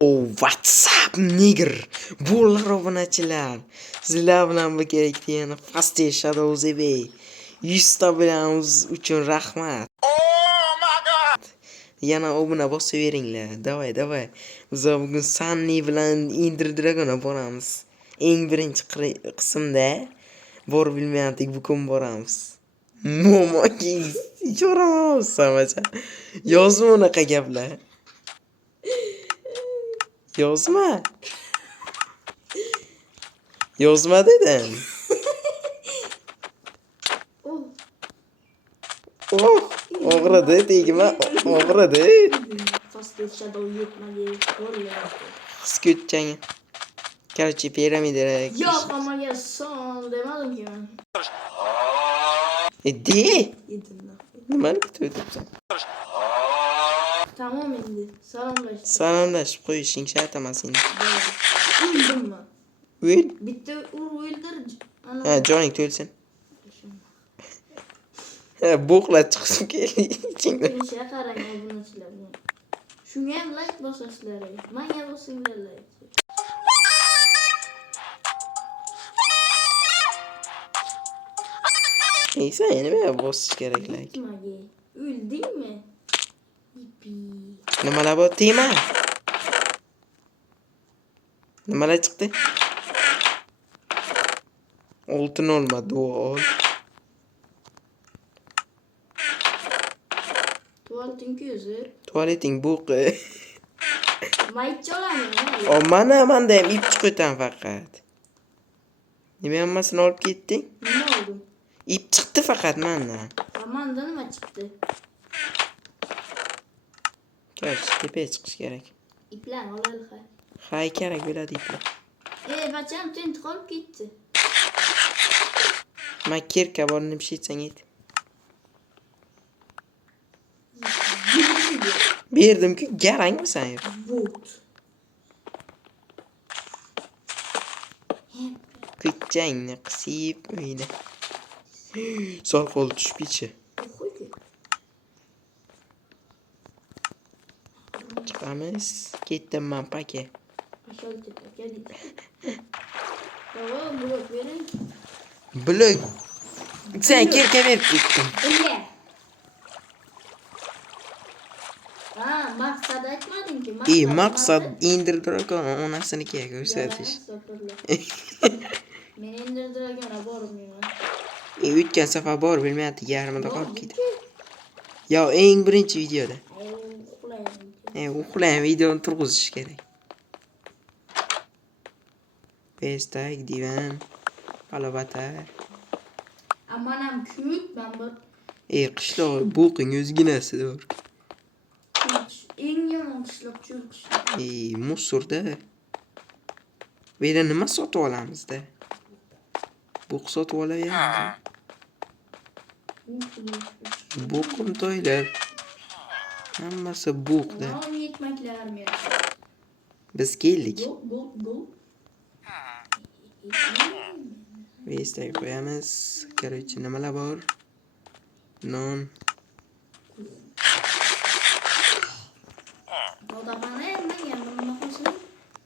WhatsApp nigger. Bular obunachilar. Sizlar bilan birga yana Fast Shadow ZB 100 ta bilamiz uchun rahmat. Yana obuna bosaveringlar. Davay. Biz bugun Sunny bilan Ender Dragon'a boramiz. Eng birinchi qismda bor bilmadik bugun boramiz. Momoki cho'ramiz samacha. Yozma unaqa gaplar. Yozma dedim. Og'ridi tegma, og'ridi. Fast Shadow yetmedi. Skutchang. Короче, piramida. Yo'q, amaga son demadim ki men. Yedim. Nimani kutib o'tiribsan? Tamam endi. Salomlashib qo'yishing shart emas endi. O'ldimmi? O'l. Bitta o'ldir. Ha, joning to'lsin. Ha, bo'qlar chiqsin keldi ichingdan. O'sha qarang obunachilarga. Shunga ham like bosasizlar. Menga bosinglar like. Neyse, nima bosish kerak like. O'ldingmi? Yipi. Nimalar bor tema? Nimalar chiqdi? Oltin olmadi, ol. Tuvaleting bo'qi. Maycha olaman. Manda ham ip chiqo'tan faqat. Nima hammasini olib ketding? Nima oldim? Ip chiqdi faqat mendan. Manda nima chiqdi? Tepaga chiqish kerak. Iplar olaylik. Hay kerak bo'ladi iplar. Bacham tinch qolib ketdi. Men kirka bor, nima shitsang et. Berdim-ku, garangmisan? Bot. Kuchangni qisib o'yna. Sol qo'l tushib ichi. Chiqamiz. Ketdim men paka. Blok. Sen kirka berib ketding. Maqsad aytmading-ki. Maqsad Ender Dragon onasinikiga ko'rsatish. Men Ender Dragon'a bormayman. O'tgan safar bor bilmayapti, yarmida qolib ketdi. Yo, eng birinchi videoda. Uxlayman videoni turg'izish kerak. Bestak, divan, palabatar. Amanam kut, men bir Qishloq bo'qing o'zginasi bor. eng yomon qishloq cho'l. Musorda. Buyerda nima sotib olamizda? Bo'q sotib olaveramiz. Bo'qim to'ylar. Hammasi bo'qda. Yetmaklar men. Biz keldik. Bo'q. Bestak qo'yamiz. Короче, nimalar bor? Non.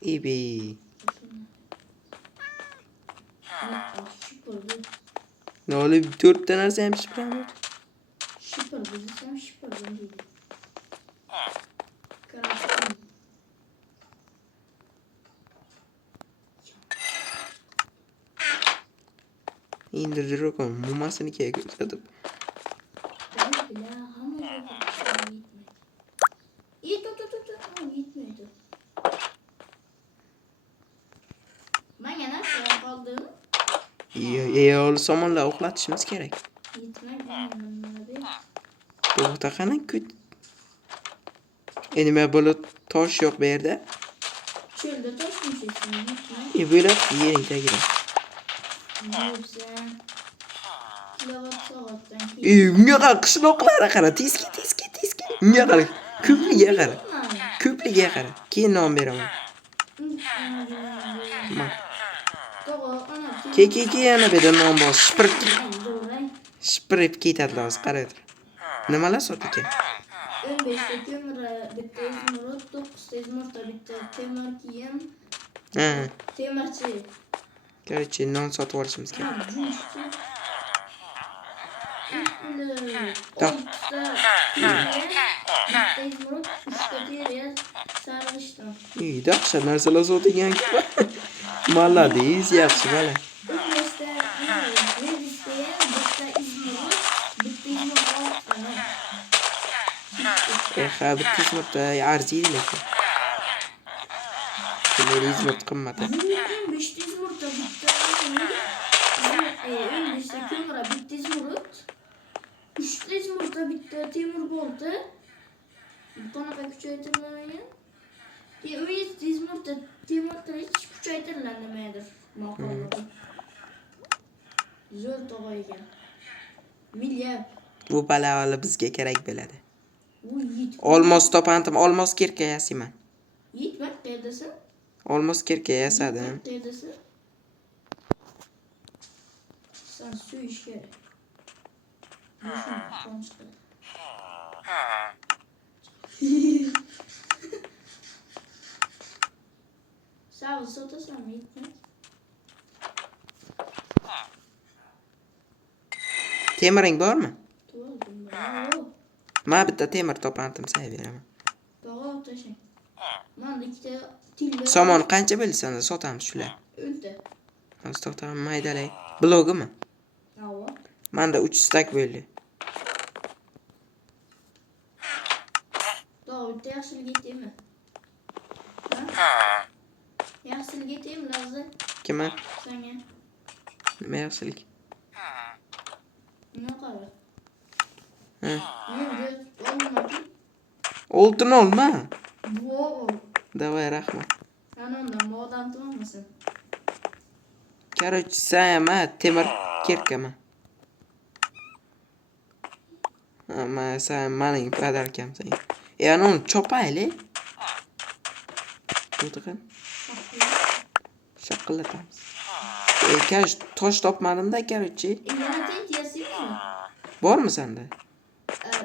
Ibi. Ne oluyor? 4 tane narsa hem şıpırdı. Şıpırdı. Ender Dragon mumasını ikiye gösterdim. Gitmedi. Ben yana kaldım. İyi samanla uxlatishimiz kerak. Bu taqana kut. Nima bo'lib tosh yo'q bu yerda? Çölde toshmish Bo'lib yering tagida. Unga qara, qishloqlarga qara, tezki. Unga qara, ko'pligiga qara. Keyin nom beraman. Ke yana bir nom bor, shipirib ketadi hozir, qaraydir. Nimalar sot ekan? 15 ta ko'mir, bitta izmirod, 49 ta izmirta bitta temir kiyim. Ha. Temirchi. Короче, non sotib olishimiz kerak. Ha, jumshchi. Так. 6 ta teriya, bitta izmirut, 3 ta teriya sarg'ishdan. Dahshat narsalar sotilgan ku. Молодец, yaxshi bola. O'tmasda ana Revisda bitta izmirut, bitta izmirut 6 ta. Ha, bitta xizmatda arziydi lekin. Kelar xizmat qimmat. Lekin 5 ta izmirutda bitta 15 ta ko'mir, bitta izmirut, 3 ta izmirutda bitta temir bolta. Bunaqa kuchaytirilmagan. 17 ta izmirutda temir qilich kuchaytirilgan nimadir maqolada. Zo'r tog'a ekan. Milliard. Bu balavali bizga kerak bo'ladi. Bu yit. Olmos topandim, olmos kirka yasayman. Yitma qayerdasan? Olmos kirka yasadim. Qayerdasan? Sen suyish kerak. Sağ ol, sotasan yitma. Temiring bormi? To'g'ri. Men bitta temir topandim, say beraman. To'g'ri, tashang. Manda ikkita tilla. Somon qancha bo'lsa sotamiz shular. 10 ta. Hozir to'xtam maydalay. Blogimi? Avo. Menda 3 stak bo'ldi. Bitta yaxshilik yetaymi? Yaxshilik yetaymi lazım? Kimga? Senga. Nima yaxshilik? Nima qara? Ha. Endi olmadi. Oltin olma. Bu. Davay, rahmat. Anondan modam tutmasin. Короче, sayama temir kirkama. Ama sen mening podarkamsan. Ana uni chopayli. O'tiqin. Shaqillatamiz. Kash tosh topmadim-da, короче. Yana tent yasaymi? Bormi senda?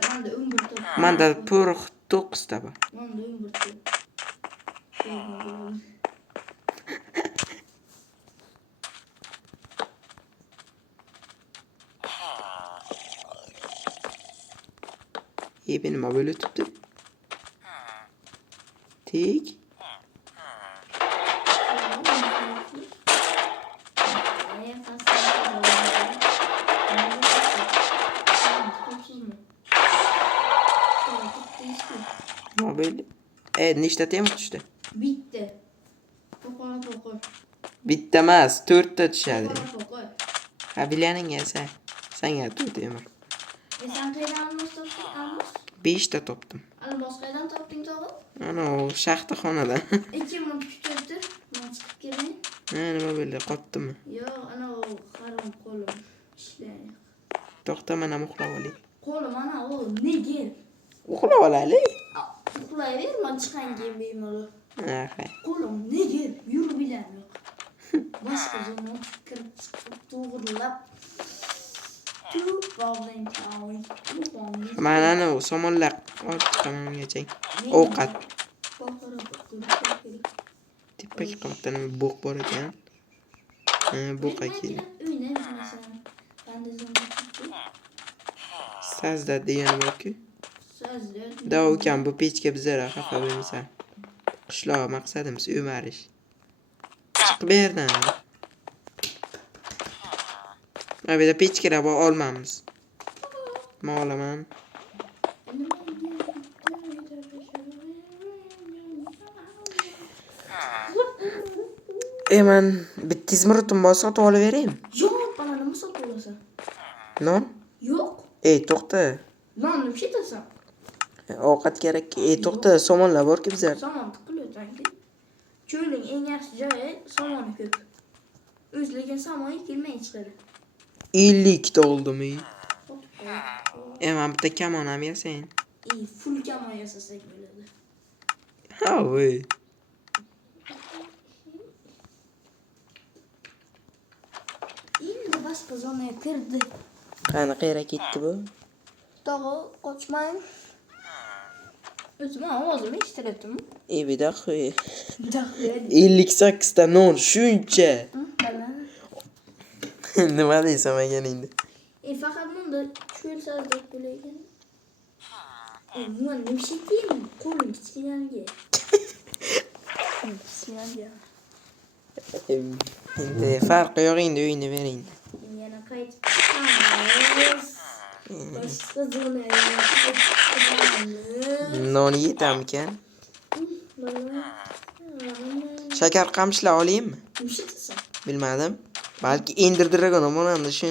Manda 11 top. Menda purux 9 ta bor. Manda 11 top. Benim böyle tuttu. Tik. Ama böyle. Nechta temir tushdi? Bitta. To'qol. Bitta emas, 4 ta tushadi. To'qol. Ha, bilganing esa. Senga 4 temir. Sen qayerdan olmoq? 5 ta topdim. Almos qayerdan topding tog'a? Ana o shaxtaxonadan. 2 minut kutaydir. Men chiqib kelay. Nima bo'ldi? Qotdimi? Yo'q, ana o harom qo'lim ishlaydi. To'xta, mana uxlab olay. Qo'lim ana o nega? Uxlab olaylik. Uxlayver, men chiqan keyin bemalol. Ha. Qo'lim nega? Yurib bilan yo'q. Boshqa zamon kirib chiqib to'g'rilab. Mana ana o somonlar ortiqamgacha. Ovqat. Tepaki qavatdan bo'q bor ekan. Bo'q keldi. Sazda degani borku. Da ukam bu pechka bizlar xafa bo'lmasa. Qishloq maqsadimiz o'marish. Chiqib berdan. Abida pechkalar bor olmamiz. Men olaman. Men bitta izmirutim bor, sotib olaveraymi? Yo'q, bana nima sotib olasan? Non? Yo'q. To'xta. Nonni pishitasan. Ovqat kerak. To'xta, somonlar bor-ku bizlar. Somon tiqilyapti. Cho'lning eng yaxshi joyi somoni ko'p. O'zligin somon kelmay chiqadi. 50 ta oldim. Men bitta kamon ham yasayin. Full kamon yasasak bo'ladi. Ha, voy. Endi boshqa zonaga kirdi. Qani qayerga ketdi bu? Tog'a qochmang. O'zim ovozimni eshitiryaptimi? Evida qo'y. Daxli. 58 ta non shuncha. Bala. Nima deysan ekan endi? Faqat bunda cho'lsazlik bo'lagan. Buni nima shekilmi? Qo'lim kichkinamga. Kichkinamga. Endi farqi yo'q endi uyni bering. Yana qaytib chiqamiz. Boshqa zona qaytib chiqamiz. Non yetamkan? Bala. Shakar qamishlar olaymi? Nimashaqsan? Bilmadim. Balki Ender Dragon omonanda shu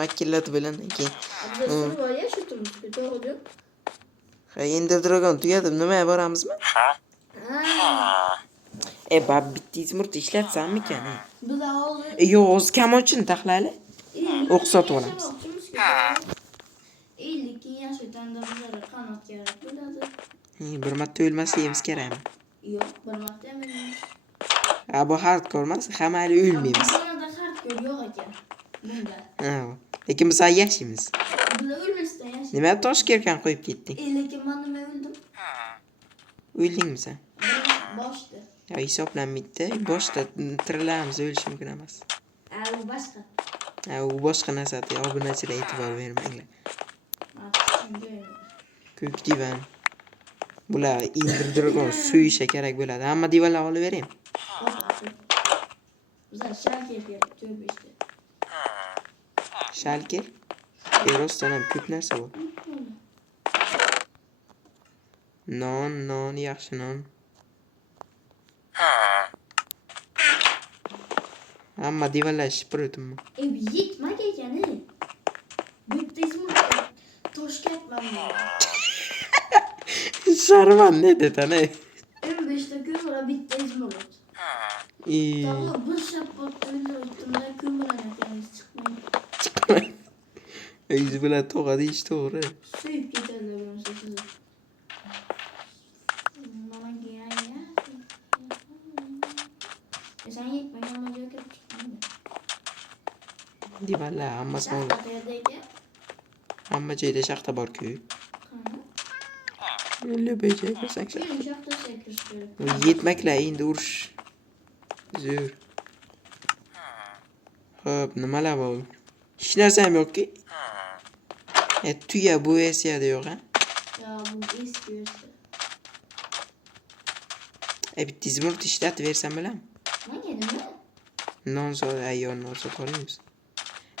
makillatib bilan keyin. Abdusur var ya şu tumuşku doğru. Ha Ender Dragon tugatib nimaga boramizmi? Ha. Bab bittiz murt ishlatsammikan? Bu da oldu. Yo'q, o'zi kam uchun taxlali. O'q sotib olamiz. 52 yaşından da bizlere kanat yarat bo'ladi. Bir marta o'lmasligimiz kerakmi? Yo'q, bir marta emas. Ha bu hardcore emas, hammali o'lmaymiz. Bunda hardcore yo'q ekan. Bunda. Ha. Lekin biz yashaymiz. Bunda o'lmasdan yashay. Nima tosh kerkan qo'yib ketding? Lekin men nima o'ldim? O'ldingmi sen? Boshda. Ya hisoblanmaydi. Boshda tirilamiz, o'lish mumkin emas. Bu boshqa. Ha, u boshqa narsa. Obunachilar e'tibor bermanglar. Ko'k divan. Bular Ender Dragon suyisha kerak bo'ladi. Hamma divanlar olib beraymi? Bizlar shalka berib to'rtbeshta. Shalke? Rostdan ham ko'p narsa bor. Non, yaxshi non. Hamma divanlar shipir o'tibmi? Yetmak ekan. Bittizmi? Toshkentman. Sharman ne dedi ne? 15 dakika bitti İzmir'de. Tamam bu şapot öldürdüm ben kömürhaneden çıkmayın. Yüzü bilan to'g'adi ish to'g'ri. Suyup ketadi bo'lmasa sizni. Mana ya. Sen yetmagan ama joyga chiqmaydi. Divanlar hammasi bor. Hamma joyda shaxta bor-ku. Löbejak bo'lsang. Yetmaklar endi urush. Zo'r. Xo'p, nimalar bor? Hech narsa ham yo'q-ki. Tuya bu versiyada yo'q, ha? Ya bu eski versiya. Bitta izmurt ishlatib bersam bo'ladimi? Nega nima? Non sotib olamiz.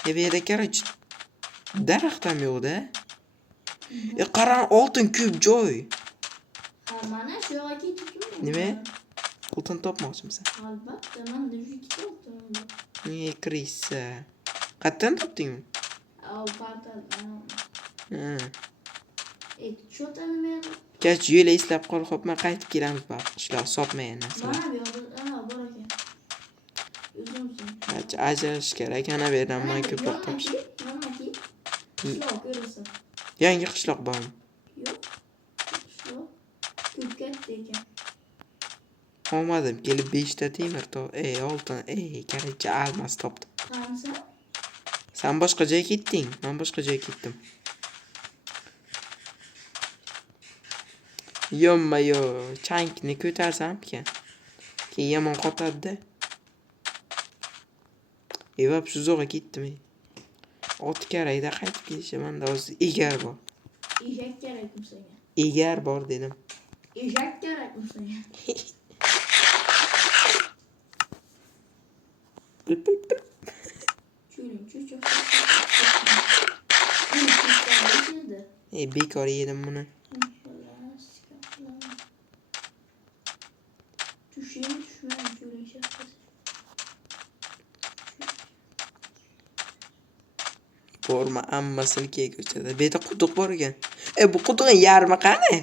Bu yerda короче daraxt ham yo'q-da. Qarang, oltin ko'p joy. Mana shu yoqqa ketibmi? Nima? Oltin topmoqchimisan? Albatta, menda juda ikkita oltin bor. Krisa. Qayerdan topdingmi? Portaldan. Ha. Cho'ta nima? Kech yo'l eslab qol, xo'p, men qaytib kelamiz bak. Qishloq sotmagan narsalar. Mana bu yoqda, bor ekan. O'zimsin. Ajralish kerak, ana bu yerdan men ko'proq topish. Qishloq ko'rasan. Yangi qishloq bormi? Yo'q. Qishloq ko'p katta ekan. Olmadim, kelib 5 ta temir oltin, короче, almas topdim. Qancha? Sen boshqa joyga ketding, men boshqa joyga ketdim. Yomma-yo, chankni ko'tarsam-kan. Keyin yomon qotadi-da. Evap shu zo'g'a ketdim. Ot kerakda qaytib kelishi, menda hozir egar bor. Eshak kerakmi senga? Egar bor dedim. Eshak kerakmi senga? Cho'chib. Bekor yedim buni. Tushmaydi Borma, ammasini kiyib ko'chadi. Bu yerda quduq bor ekan. Bu quduqning yarmi qani?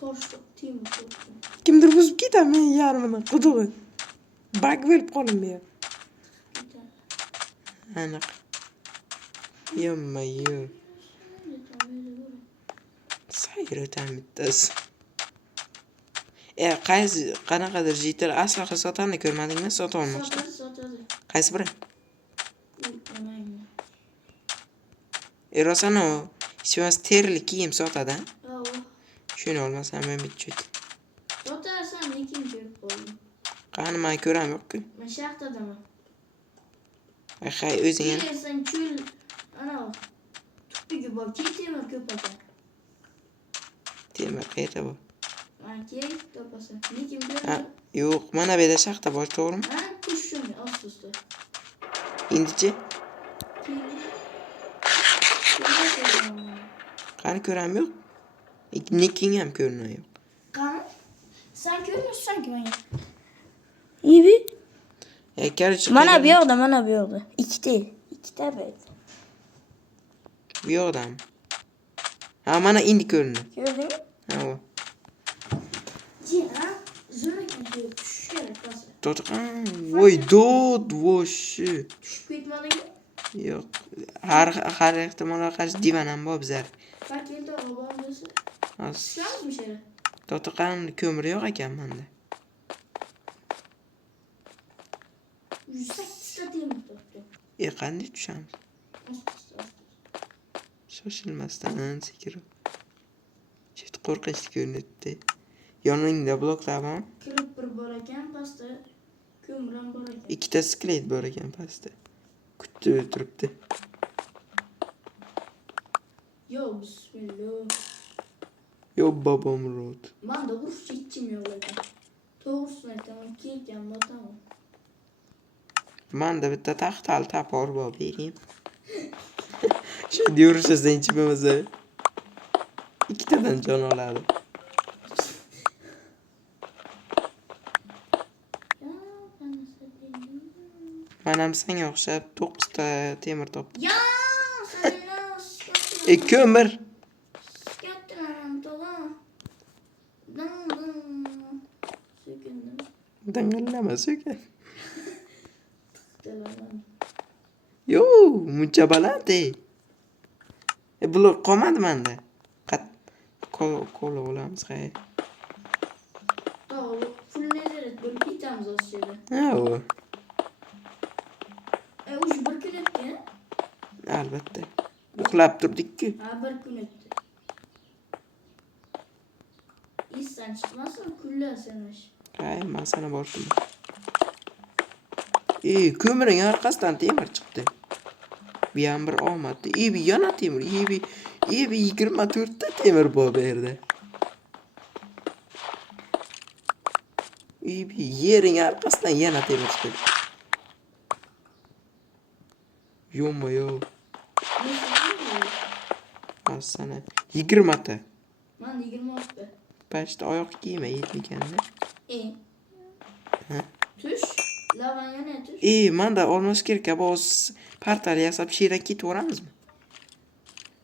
Toshdi, temir. Kimdir buzib ketami yarmini qudug'i? Bag bo'lib qoldim bu yer. Aniq. Yomma-yo. Sayr o'tam bittasi. Qaysi qanaqadir jitil aslaha sotani ko'rmadingmi? Sota olmoqchi. Sotadi. Qaysi biri? Rosano, ishimiz terli kiyim sotadi. Shuni olmasam men bitchut. Sotasan lekin ko'rib qoldim. Qani men ko'ram yo'q-ku. Men shaxtadaman. Hay o'zing ham. Sen cho'l ana tupiga bor, temir ko'p ekan. Temir qayerda bu? Men kerak topasan. Lekin Ha, ko'rdim. yo'q, mana bu yerda shaxta bor, to'g'rimi? Ha, tushdim ost-usti. Endichi qani ko'ram yo'q. Niking ham ko'rinmayapti. Qani? Sen ko'rmaysan-ku menga. Ibi. Короче, Mana bu yoqda, mana bu yoqda. Ikkita bayt. bu yoqdami? Ha, mana endi ko'rindi. Ko'rdingmi? Ha, bu. Jina, zo'r ekan tush kerak bo'lsa. Voy, dod, voshi. Tushib ketmadingmi? Yo'q. Har ehtimolga qarshi divan ham bor bizlar. Paketda olib bo'lsa. Tushamiz shera. To'tiqan ko'mir yo'q ekan menda. 108 ta temir topdim. Qanday tushamiz? Shoshilmasdan sekin. Chet qo'rqinchli ko'rinadi. Yoningda bloklar bormi? Kirib bir bor ekan, pastda ko'mir ham bor ekan. Ikkita sklet bor ekan pastda. Kutib turibdi. Yo, bismillah. Yo, bobom rot. Manda urush ichim yo'q ekan. To'g'risini aytaman, kelgan botaman. Manda bitta taxtal tapor bor, bering. Shu yurishsa ichib bo'lmasa ikkitadan jon oladi. Men ham senga o'xshab 9 ta temir topdim. Ya, sen Ko'mir. Skatlanam to'g'a. Sökündüm. Dangallama söken. Tıktıladım. Yo, muncha baland. Bular qolmadi menda. Qo'la olamiz, hay. Doğru. Full nezaret böyle bitamiz o şeyde. Ha, o. Uç bir gün etti. Albatta. Uxlab turdik-ku. Ha, bir gün etti. İhsan çıkmazsan kulla senaş. Hay, men sana bordim. Ko'miring orqasidan temir chiqdi. Bu ham bir omaddi. Bu yana temir. Bu 24 ta temir bor bu yerda. Bu yering orqasidan yana temir chiqdi. Yo. Sana 20 ta. Ben 26 be. Pashta oyoq kiyma yetmaganda. Ha? Tuş. Lavanya ne tuş? Manda olmos kerak. Biz portal yasab shira ketaveramizmi?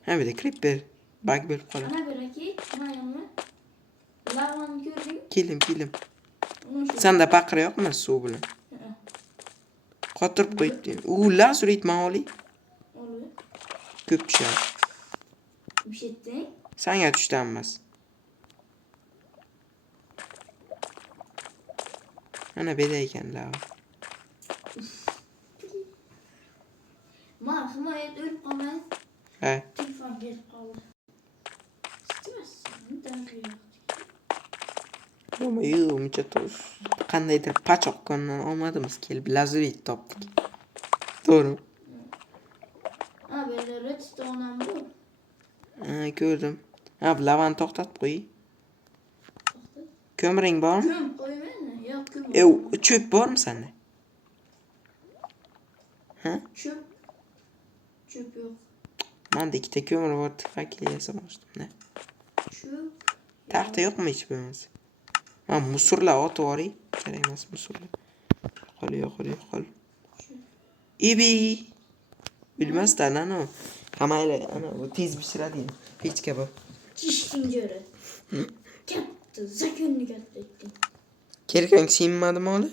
Ha, bir de creeper bug bo'lib qoladi. Ana beraki, ana yanma. Lavanya gördün. Kelim. Senda paqir yo'qmi suv bilan? Qotirib qo'ydi. Lazur itma oli. Oluyor. Ko'p tushadi. Bir şey ettin. Senga tushdan emas. Ana beda ekan lava. Ma, himayet ölüp kalmayın. Ha. Telefon gelip kaldı. Stres. Uncha to'sh. Qandaydir pachoqqondan omadimiz kelib lazurit topdik. To'g'rimi? Ha, böyle redstone'dan bu. Ha, ko'rdim. Ha, bu lavani to'xtatib qo'y. Ko'miring bormi? Köm koymayın mı? Yok köm. Cho'p bormi senda? Ha? Çöp yok. Menda ikkita ko'mir bor, fakir yasamoqdim, ne? Çöp. Taxta yo'qmi hech bo'lmasa? Ha, musorlar otib yuboring. Kerak emas musorlar. Qol. Ibi. Bilmasdan ana. Hamayla ana bu tez pishiradigan pechka bor. Çişkin göre. Kattı. Zakönlü kattı ettin. Kerkang sinmadimi hali?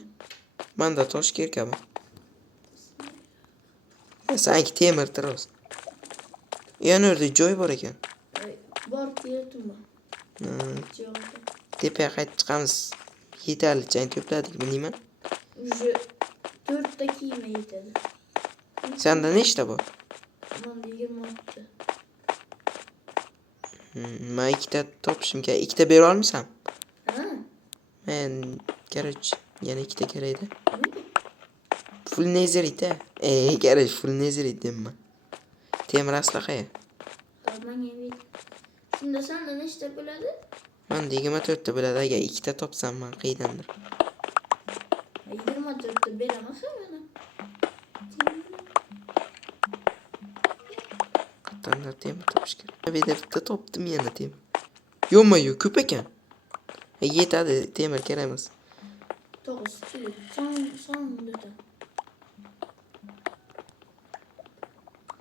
Menda tosh kerka bor. Sanki temir tiros. Yana yerda joy bor ekan. Bor kuyatma. Tepaga qaytib chiqamiz. Yetarlicha to'pladikmi deyman. Уже 4 ta kiyime yetadi. Senda nechta bor? Manda 26 ta. Men ikkita topishim kerak. Ikkita bera olmaysan? Ha? Men garaj yana ikkita kerakda. Full nezerite. Garaj full nezerite deyman. Temir aslaqa. Topmang evi. Shunda sanda nechta bo'ladi? Menda 24 ta bo'ladi. Agar ikkita topsam men qaydandir. 24 ta beraman mana. Qatanda temir topish kerak. Bu yerda bitta topdim yana temir. Yo'q-yo'q, ko'p ekan. Yetadi, temir kerak emas. 9 kilo. Son bitta.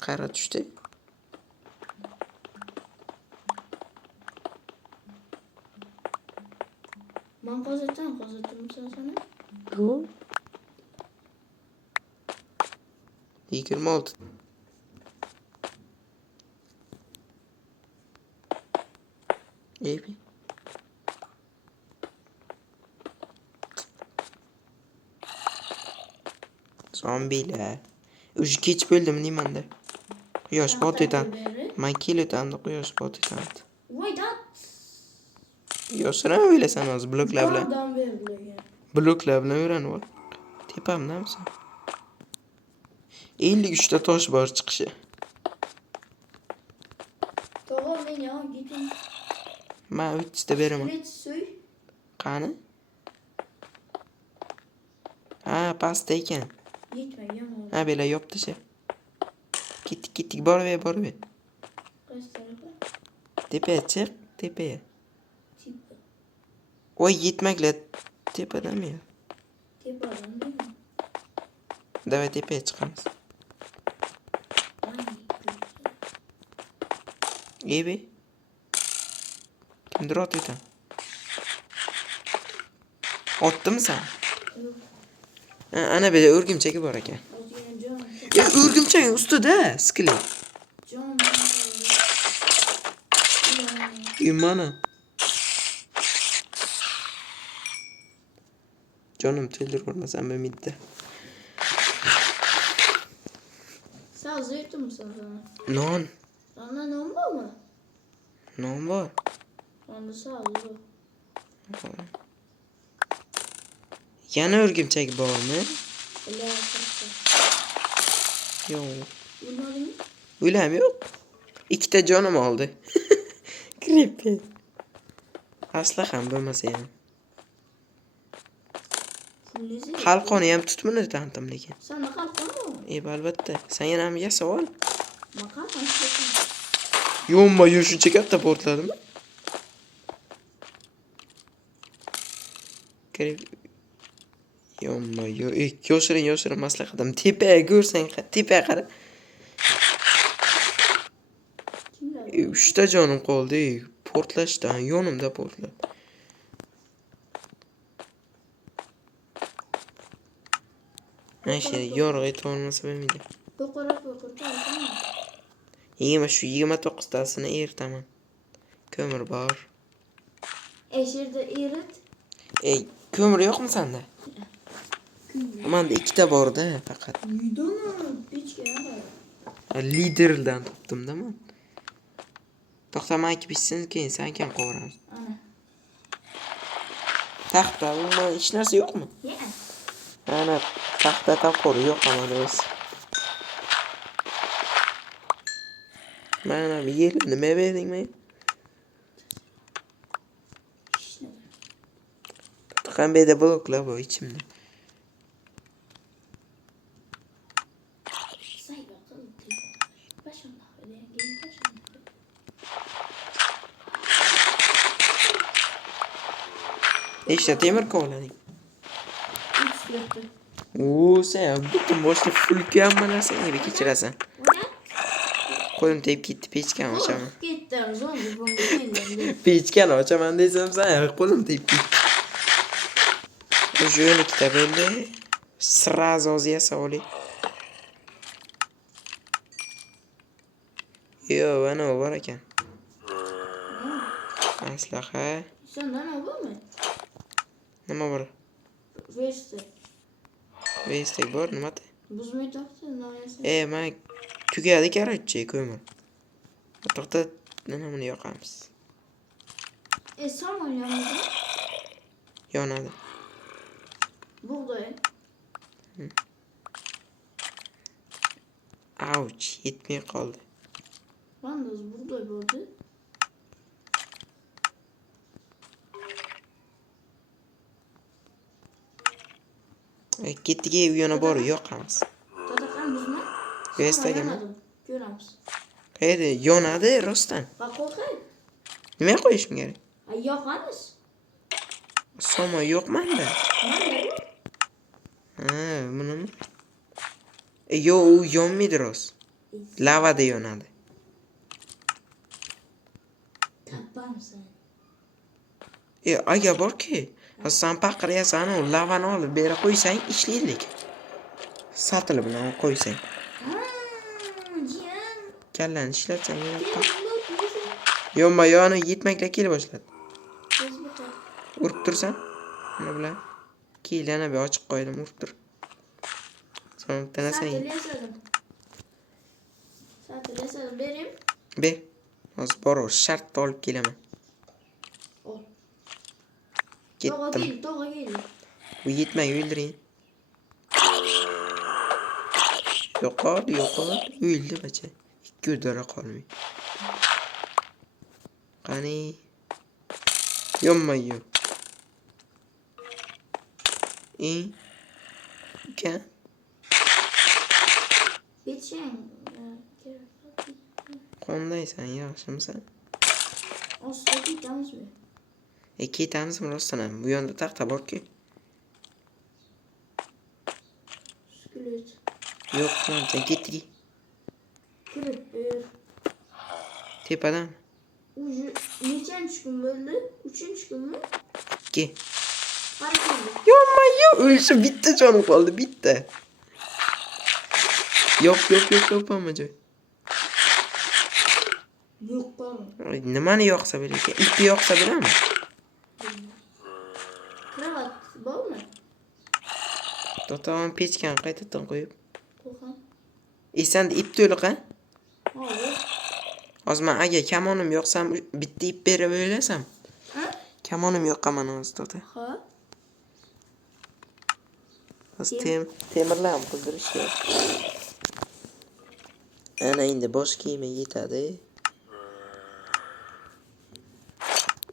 Qara tushdi. Men qo'zitdim sana. Yo'q. 26. Ebi. Zombilar. Uj kech bo'ldimi deymanda. Quyosh botidan. Men kelotganimda quyosh botidan. Voy dat. Yo'sirama o'ylasan hozir bloklar bilan. Qandan berilgan. Bloklar bilan o'ranib ol. Tepamdamisan? 53 ta tosh bor chiqishi. To'g'ri, men yo'q gitim. Men 3 ta beraman. Bilet suy. Qani? Ha, pastda ekan. Yetmagan o. Ha, bela yopdi-sha. Ketdik, borib. Qaysi tarafa? Tepaga chiq, tepaga. Tipa. Voy, yetmaklar tepadami? Tepadan deymi? Davay tepaga chiqamiz. Ebi. Kimdir otyapti? Otdimi sen? Ana bu yerda o'rgimchagi bor ekan. O'rgimchak ustida, skili. Jon. Mana. Jonim to'ldirib ko'rmasam bo'lmaydi. Sen zeytinmisin sana? Non. Sana non bormi? Non bor. Onda sağ Yana o'rgimchak bormi? Yo'q. Bunlarni O'ylam yo'q. Ikkita jonim oldi. Creepy. Asla ham bo'lmasa ham. Qalqoni ham tutmini tantim lekin. Sana qalqon bormi? Albatta. Sen yana ham yasab ol. Men qalqon. Yo'qmi, shuncha katta portladimi? Yo'qmi, yoshirin maslahatim. Tepaga ko'rsang, tepaga qara. 3 ta jonim qoldi. Portlashdan yonimda portladi. Mana yorug' aytib olmasa bo'lmaydi. Qo'qora. 29 tasini eritaman. Ko'mir bor. Yerda erit. Ko'mir yo'qmi senda? Menda 2 ta bor-da faqat. Uydan pechga. Liderdan topdim-da men. To'xta, men pishsin, keyin sen ham qovuramiz. Ana. Taxta, umuman hech narsa yo'qmi? Yo'q. Ana, taxta topor yo'q mana o'zi. Mana bu yer nima berdingmi? Qanday bloklar bor ichimda. Nechta temir kovlading? 3 sen butun boshli full hamma narsani kechirasan. Qo'lim tegib ketdi, pechkani ochaman. Ketdi, zombi bo'ldi. Pechkani ochaman desam, sen qo'lim tegib ketdi. O'sha 12 ta bo'ldi. Sraz yasa oling. Yo'q, ana bor ekan. Maslaha. Senda nima bormi? Nima bor? Vestek bor, nimada? Buzmay taqdi, noyasi. Men tugadi garajchi ko'mir. To'xta, Mana buni yoqamiz. Somon yonida. Yonadi. Bug'doy. Ouch, yetmay qoldi. Banda o'zi bug'doy bo'ldi. Ketdigi u yana bor, yoqamiz. Tadaqamizmi? Bestagimi? Ko'ramiz. Qayerda yonadi rostdan. Va qo'rqay. Nima qo'yishim kerak? Yoqamiz. Somo yo'q menda. Mana Ha, bunimi? Yo, u yonmaydi rost. Lavada yonadi. Kapamsan. Aga borki, sen paqirasan, u lavani olib bera qo'ysang ishlaylik. Satili bilan qo'ysang. Jiyan. Kallani ishlatsang yonma yoni yetmaklar kela boshladi. Urib tursan? Mana bilan. Kelana bir ochiq qo'ydim, urib tur. So'ng tanasan. Satili berim. Be. Hozir bor, shart olib kelaman. Ol. Ketdim. To'g'ri kel. Bu yetmay o'ldiring. Yo'qoldi. O'ldi bacha. Ikki o'rdara qolmay. Qani. Yonmayyo. Kan. Betchang. Qondaysan, yaxshimisan? Ostga ketamizmi? Ketamizmi rostdan ham? Bu yonda taxta borki. Skelet. Yo'q, sen ketding. Kirib. Tepadan. Nechanchi kun bo'ldi? 3-kunmi? 2. Qarang. Yonmayyo, o'lsa bitta jonim qoldi, bitta. Yo'q, bo'lma joy. Yo'q qoldi. Nimani yoqsa bo'larkan? Ipni yoqsa bo'ladimi? Kravat bormi? To'g'on pechkani qaytadan qo'yib. Qo'ygan. Senda ip to'liq, ha? Hozir. Hozir men aga kamonim yoqsam bitta ip berib o'ylasam. Ha? Kamonim yoqqaman hozir to'ta. Ha? Hozir temirlarni qizdirish kerak. Ana endi bosh kiyimi yetadi.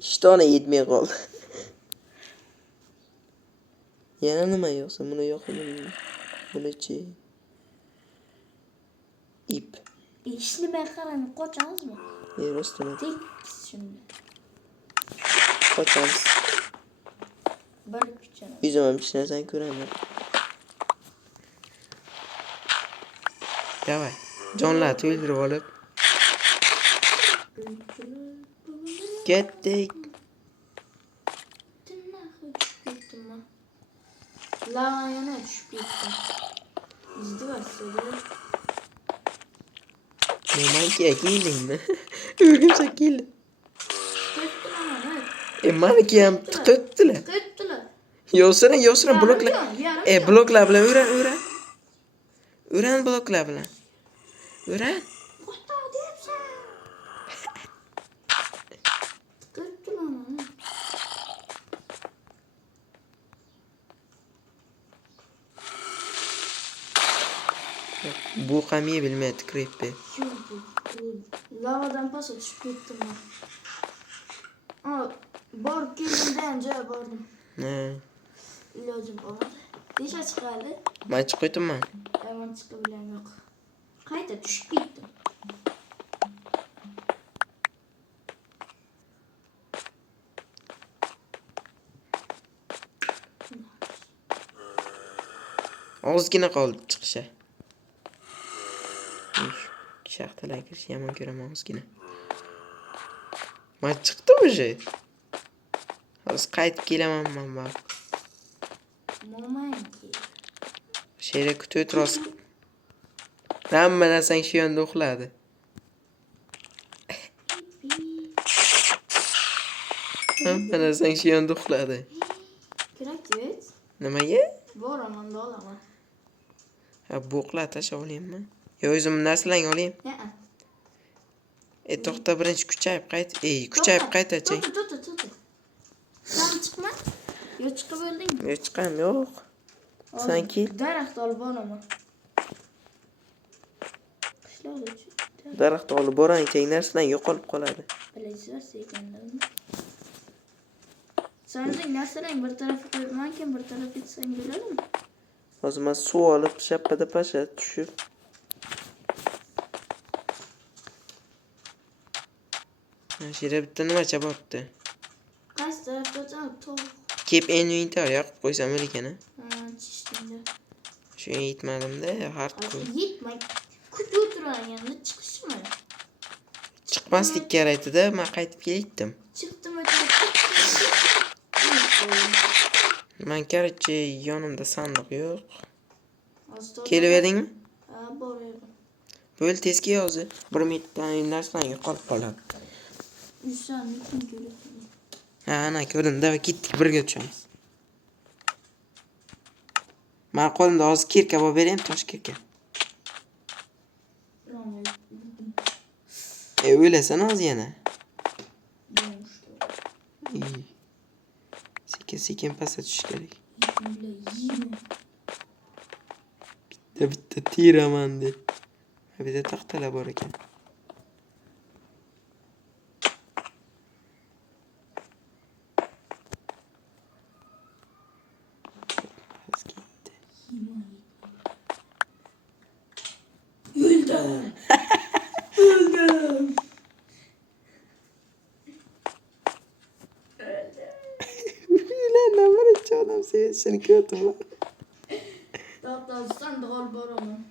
Ishtona yetmay qoldi. Yana nima yoqsa, buni yoqaman. Buni-chi. Ip. Ishlamay qarang, qochamizmi? Rostdan Tek shunda. qochamiz. Bir pichana. O'zim hech narsani ko'raman. Davay. Jonlar to'ldirib olib. Ketdik. Lava yana tushib ketdi. Izdivasida. Nimaga keldingmi? O'rgimcha keldi. Meniki ham tiqibdilar. Tiqibdilar. Yo'sina bloklar. Bloklar bilan o'ran. O'ran bloklar bilan. O'ran. To'xta deyapsan. Tiqibdilar. Bu qamiy bilmaydi kreppi. Lavadan pasta tushib ketdim. Borib keldim joy bordim. Ha. Ilojim bo'lmadi. Necha chiqadi? Men chiqib qo'ydim. Men chiqib bilan yo'q. Qayta tushib ketdim. Ozgina qoldi chiqisha. Shaxtalar kirish yomon ko'raman ozgina. Men chiqdim o'sha. Hozir qaytib kelaman men. Mo'manki. She'ra kutib o'tiroz. Hamma narsang shu yonda uxladi. Hamma narsang shu yonda uxladi. Kerak-ku. Nimaga? Boraman, olaman. Ha, bo'qlar tashlab olaymi? Yo, o'zim narsalarni olayim. To'xta, birinchi kuchayib qayt. Kuchayib qaytaching. To'xta. Sen chiqma. Yo chiqib oldingmi? Yo'q, chiqam, yo'q. Sen kel. Daraxt olib boraman. Qishloqda Daraxt olib borang, keng narsadan yo'qolib qoladi. bilasizlar ekanlarmi? Sanadek narsalarni bir tarafga qo'yib, men bir tarafga ketsang bo'ladimi? Hozir men suv olib shapada pasha tushib. Mana shu yerda bitta nimacha boribdi. Qaysi tarafga o'tib? Kep inventar yoqib qo'ysam ekan-a? Chishdingda. Shu yetmadim-da, hardcore. Yetmay. Kut o'tirganda chiqishmi? Chiqmaslik kerak edi-da, men qaytib keldim. Chiqdim Men kerakchi yonimda sandiq yo'q. Kelibedingmi? Ha, boraman. Bo'l tezki yozi. 1 minutdan narsadan yo'qolib qoladi. Yusani kim ko'radi? Ha, ana ko'rdim-da, ketdik birga tushamiz. Men qo'limda hozir kirka olib berayim, tosh kirka. O'ylasan hozir yana. Sekin pastga tushish kerak. Bitta tiraman deb. Bitta taxtalar bor ekan. Öldüm. Ulan ne hiç adam sevişini gördüm lan. Daha sen de al boraman.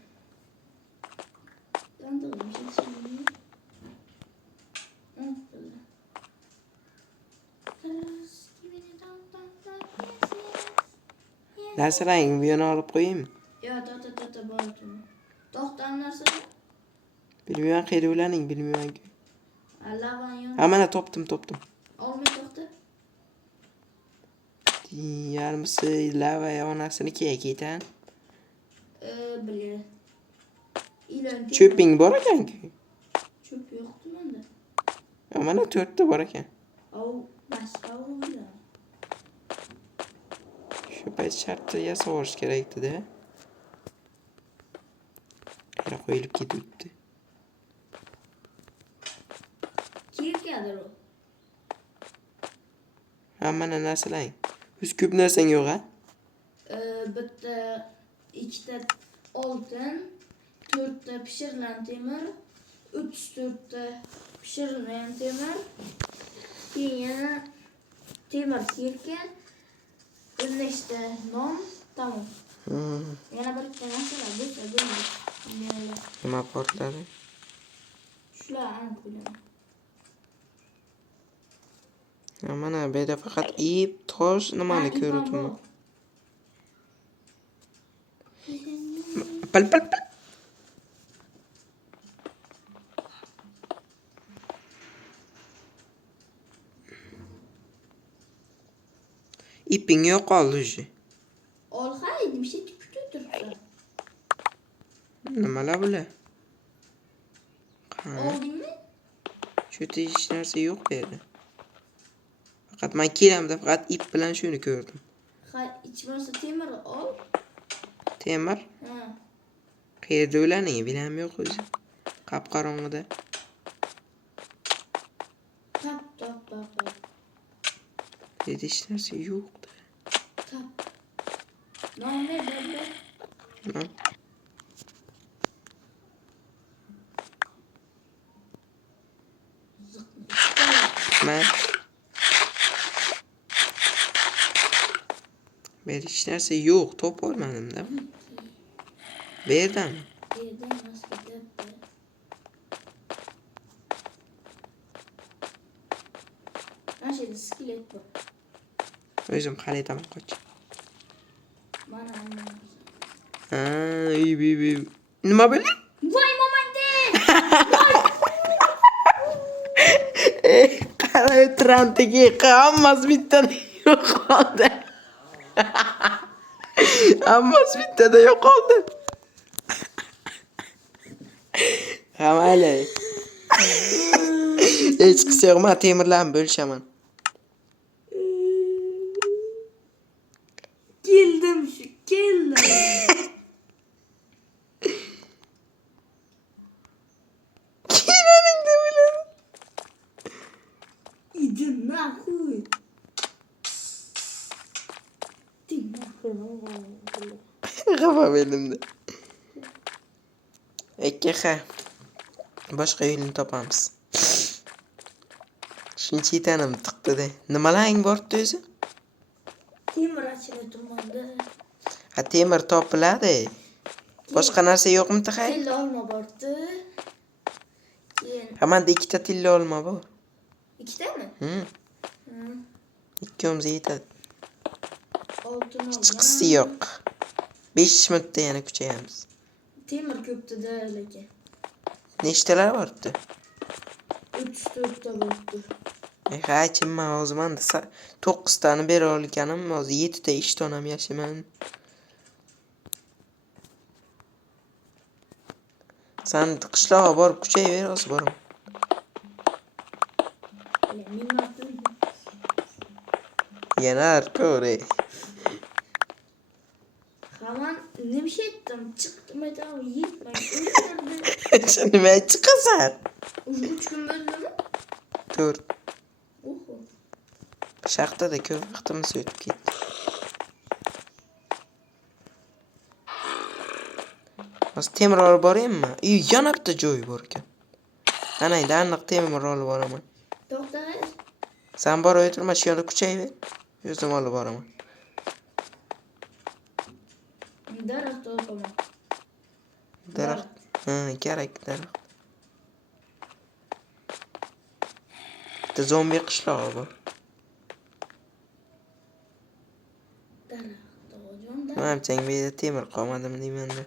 Ben de bir şey söyleyeyim. Narsalarni bu yana olib qo'yaymi? Yo, boraman. To'xtan narsa. Bilmayman, qayerda ularning, bilmayman. Alavan yon. Ha, mana topdim. Olmay to'xta. Yarmisi lava onasini ketan. Bilir. İlan. Cho'ping bor ekan-ku. Çöp yo'qdi menda. Mana 4 ta bor ekan. Boshqa o'yla. Shu payt shartda yasavorish kerak edi-da. Yana qo'yilib ketibdi. Kirkadir o. Ha, mana narsalang. Biz ko'p narsang yo'q-a? Bitta 2 ta oltin, 4 ta pishirilgan temir, 34 ta pishirilmagan temir, keyin yana temir kirka, 15 ta non, tamam. Yana bir ikkita narsalar bo'lsa bo'ladi. Nima portladi? Shular aniq bilaman. Mana bu yerda faqat ip, tosh, nimani ko'rdim. Pal. İping yo'qoldi уже. Olxaydi, bir şey tikib turibsan. Nimalar bular? Oldingmi? Shu hech narsa yo'q bu yerda. Faqat men kelamda faqat ip bilan shuni ko'rdim. İçmasa temir ol. Temir? Ha. Qayerda ularning bilam yo'q o'zi. Qop-qorong'ida. Tap. Hech narsa yo'q-da. Tap. Ne böyle? Non. Men hech narsa yo'q, top olmadim-da. Bu yerdami? Yerden nasıl gidelim? Nasıl iskelet bu? O'zim qaraytaman qoch. Bana anlamadım. Ha, nima bo'ldi? Voy momande! Qara o'tirantiki, hammasi bittadan yo'qoldi. Hammasi bittada yo'qoldi. Ha, mayli. Hech qisi yo'q, men temirlarni bo'lshaman. Keldim şu, keldim. Keliningni bilaman. İdi nahul. Din nahul. Xafa elimda. Ekka. Boshqa yo'lni topamiz. Shuncha yetanim tiqdi-da. Nimalarning bordi o'zi? Temir açılı turmanda. Ha, temir topiladi. Boshqa narsa yo'qmi taxay? Tilla olma bordi. Keyin Manda ikkita tilla olma bor. ikkita mi? Ikkovimizga yetadi. Oltin Hech olma. qisi yo'q. 5 minutda yana kuchayamiz. Temir köptü de lekin. Nechtalar bordi? 3-4 ta bordi. Hachim men hozir manda 9 tani bera olganim, hozir 7 ta ishtonam yashaman. Sen qishloqqa borib kuchayver, hozir boraman. Minnatli. Yana arkore. Haman ne bir şey ettim. Çıktım etrafı yiyip ben öldürdüm. Şimdi ben çıkasar. 3 gün böyle mi? 4. Oho. Şaqda da ko'p vaqtimiz o'tib ketdi. Hozir temir olib boraymi? Yana bitta joy bor ekan. Ana endi aniq temir olib boraman. To'xtag'ay. Sen bor o'tirma, shu yerda kuchayver. O'zim olib boraman. Daraxt olaman. Daraxt. Ha, kerak daraxt. Bitta zombi qishlog'i bor. Daraxt olajon. Menimcha bu yerda temir qolmadimi deyman-da.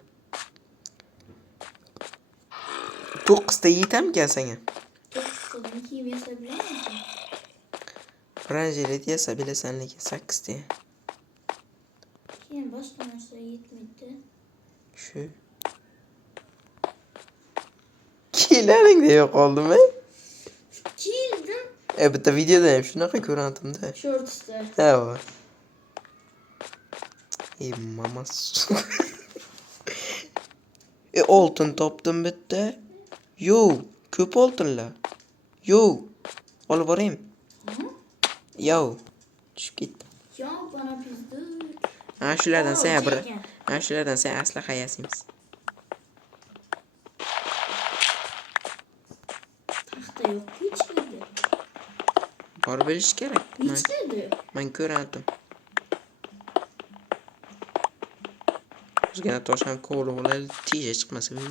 9 ta yetamkan senga? To'qqizini kiyib yasa bilamanmi? Branjilet yasa bilasan, lekin 8 ta. Keyin boshqa narsa yetmaydi. Shu. Kiylaringda yo'q qoldimi? Kiyildim. Bitta videoda ham shunaqa ko'rgandim-da. Shortsda. Ha, bor. Mama. Oltin topdim bitta. Yo, ko'p oltinlar. Yo, olib boraymi? Yo, tushib ketdi. Ya bana pizdi. Ana shulardan Oo, sen bir, chekkan. ana shulardan sen aslaha yasaymiz. Taxta yo'q hech yerda. Bor bilish kerak. Hech yerda yo'q. Men ko'rgandim. O'zgina tosh ham ko'rib olay, tija chiqmasa bu.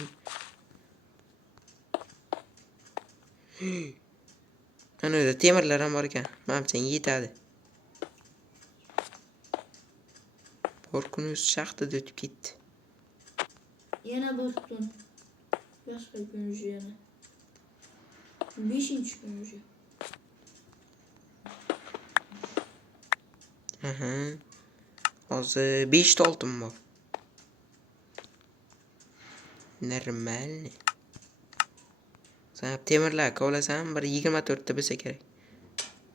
Ana o'zi temirlar ham bor ekan. Menimcha yetadi. Bir kun o'zi shaxtada o'tib ketdi. Yana bir kun. Boshqa kun yana. 5-kun уже. Aha. Hozir 5 ta oltin bor. Normalni. Sen temirlar kovlasan, bir 24 ta bo'lsa kerak.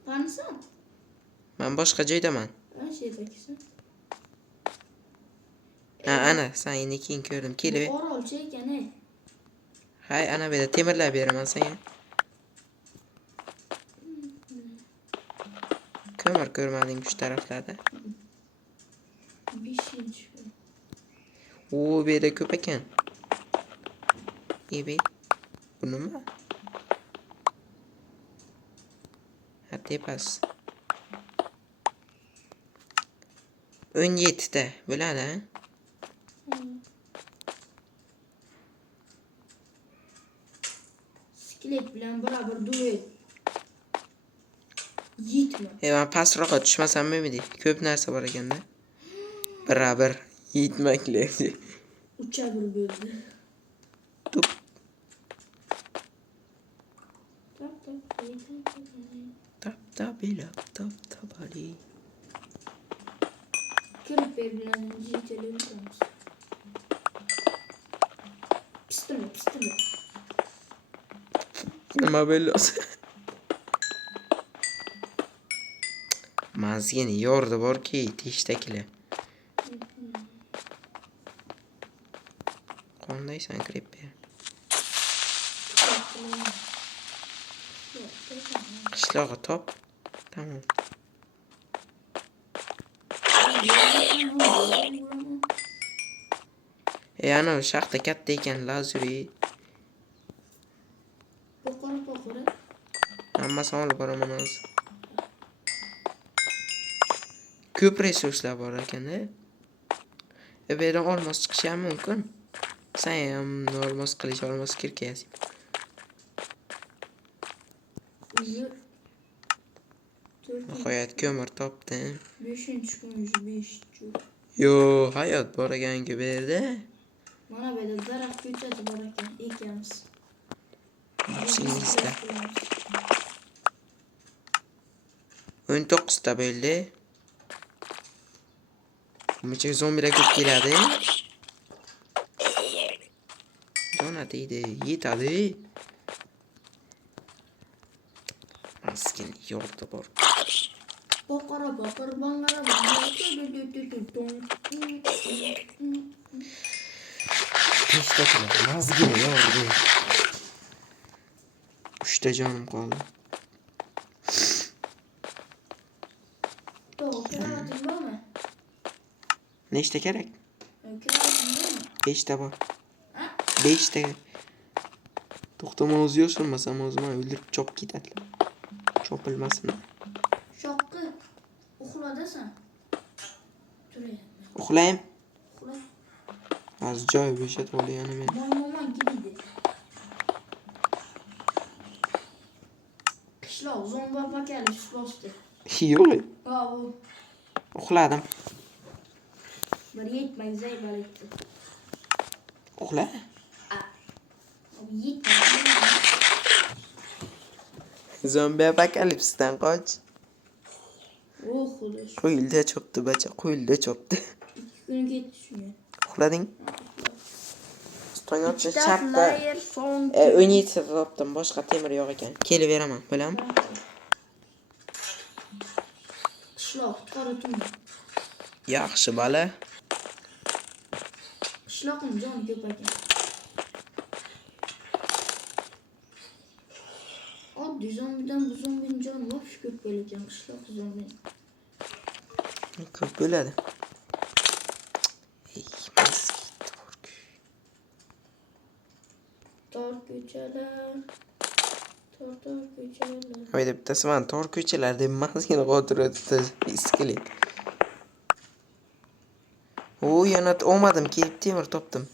Qanisan? Men boshqa joydaman. Ben şeydekisin. Ha, ana, sen endi keyin ko'rdim. Kelib. Orol chekkan ey. Hay, ana bu yerda temirlar beraman senga. Ko'mir ko'rmading shu taraflarda. 5-kun. Bu yerda ko'p ekan. Ebe. Bu nima? Ha, tepasi. 17 ta bo'ladi, ha? Skelet bilan beraber duet. Yetma. Men pastroqqa tushmasam bo'lmaydi. Ko'p narsa bor ekanda. Barabar yetmaklar. Ucha bir bo'ldi. Tup. Tap tap bila, tap tap ali. Kirper bilan jiteli o'tamiz. Pistol. Nima bo'ldi? Mazgini yordi borki, teshdakilar. Qondaysan kirib ber. Qishlog'i top. Tamam. Ana shaxta katta ekan, lazuri. Poqora. Hammasini olib boraman hozir. Ko'p resurslar bor ekan-da. Bu yerdan olmos chiqishi ham mumkin. Sen ham olmos kirkayapsan. Nihoyat ko'mir topdim. 5-kunji 5. Yo, hayot bor ekan-ku bu yerda. Mana bu yerda daraxt ko'chati bor ekan, ekamiz. Singizda 19 ta bo'ldi. Buncha zombilar ko'p keladi. Donatiydi, yetadi. Maskin yordi bor. Poqora bangara. Teshdakilar mazgini yordi. 3 ta jonim qoldi. Kirating bormi? Nechta kerak? Kirating bormi? 5 ta bor. 5 ta. To'xtama o'zi yo'shirmasam o'zim o'ldirib chop ketadilar. Chopilmasin. Shoqqi. Uxladasan. Turayapman. Uxlayim. Uxla. Az joy bo'shatib olayani men. Mo'min keldi. Qishloq zombi apokalipsis bosdi. Yo'q. Ha, bu Uxladim. bir yetmay zaybalikdi. Uxla. Abi yetmay. Zombi apokalipsdan qoch. Oh xudosh. Qo'yilda chopdi bacha, qo'yilda chopdi. 2 kun ketdi shunga. Uxlading? Stongotni chapda. Layer son. 17 ta topdim, boshqa temir yo'q ekan. Kelib beraman, bilaman. Qishloq qoritum. Yaxshi bola. Qishloqning joni ko'p ekan. Oddiy zombidan bu zombining joni vosh ko'p bo'lar qishloq zombi. Ko'p bo'ladi. Ey, maskit bor-ku. Tor ko'chalar. Tor ko'chalar. Hayda bittasi men tor ko'chalar deb mazgini qotiribdi, iskili. O, yana olmadim, kelib temir topdim.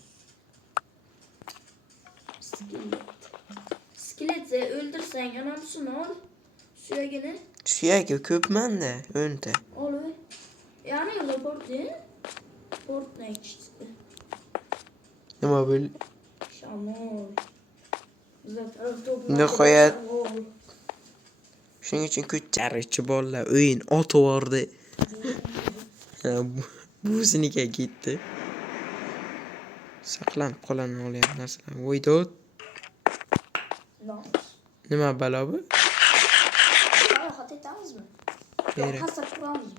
Skelet öldürsang anamsini ol. Suyagini. Suyagi ko'pmanda, 10 ta. Ol. Yani raportni. Fortnite çıktı. Nima bo'ldi? Shamol. Nihoyat. Shuning uchun ko'charichi bolalar o'yin otavordi. Businiki ketdi. Saqlanib qolani olyapti narsalar. Voydot. Nima balo bu? Xato etamiz-mi? Bera. Hasar quramizmi?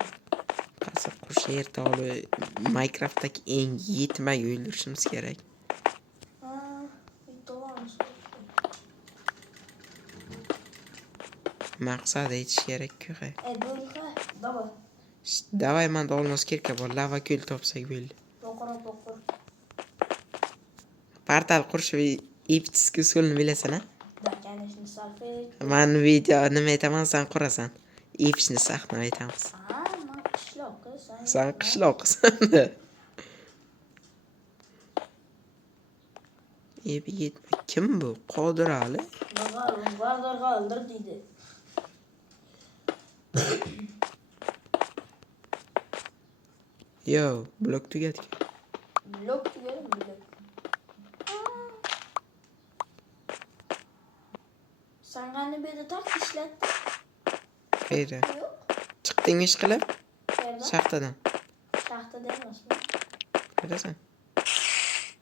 Qasab qush erta olib Minecraftdagi eng yetmay o'ldirishimiz kerak. Maqsad aytish kerak-ku. Bo'ldi. Davay. Давай manda olmos kirka bor, lava ko'l topsak bo'ldi. To'qir. Portal qurish eptisk usulni bilasan-a? Da, конечно, salfet. Men video nima aytaman, sen qurasan. Epishni sahna aytamiz. Men qishloqqa Sen qishloqsan. Yetma. Kim bu? Qodir Ali? Vardorga o'ldir deydi. Yo, blok tugatgan. Blok tugadimi blok? Sen qani bu yerda tort ishlatding? Qayerda? Yo'q. Chiqdingmi ish qilib? Qayerda? Shaxtadan. Shaxtada emasmi? Qayerdasan?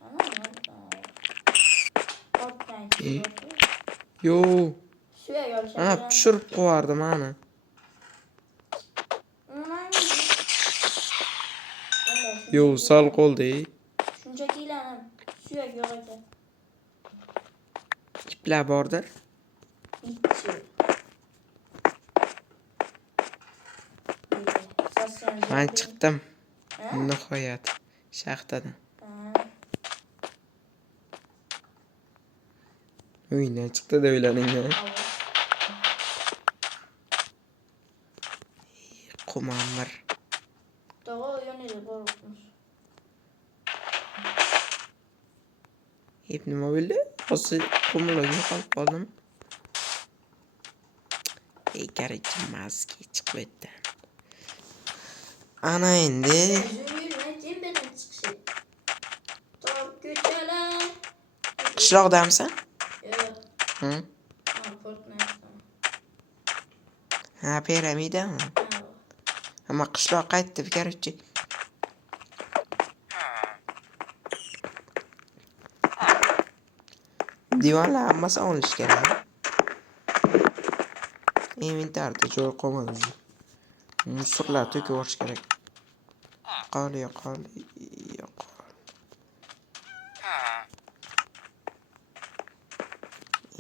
Ana. Fortnite. Yo. Suyak olishadi. Ha, pishirib qo'yardim ana. Yo, sal qoldi. Shunchakilar suyak yo'q ekan. Iplar bordir. Bitti. Men chiqdim. Nihoyat shaxtadan. Uydan chiqdi deb o'yladingmi? Qumamir. Tog'a yonida boribmiz. Hep nima bo'ldi? Hozir qumlarga qolib qoldim. Garchi maske chiqib ketdi. Ana endi qishloqdamisan? Hı? Ha, piramidami? Ama qishloq qaytdi, garchi. Divanlar hammasi olish kerak. Inventarda joy qolmadi. Musorlar to'kib yuborish kerak. Qoli.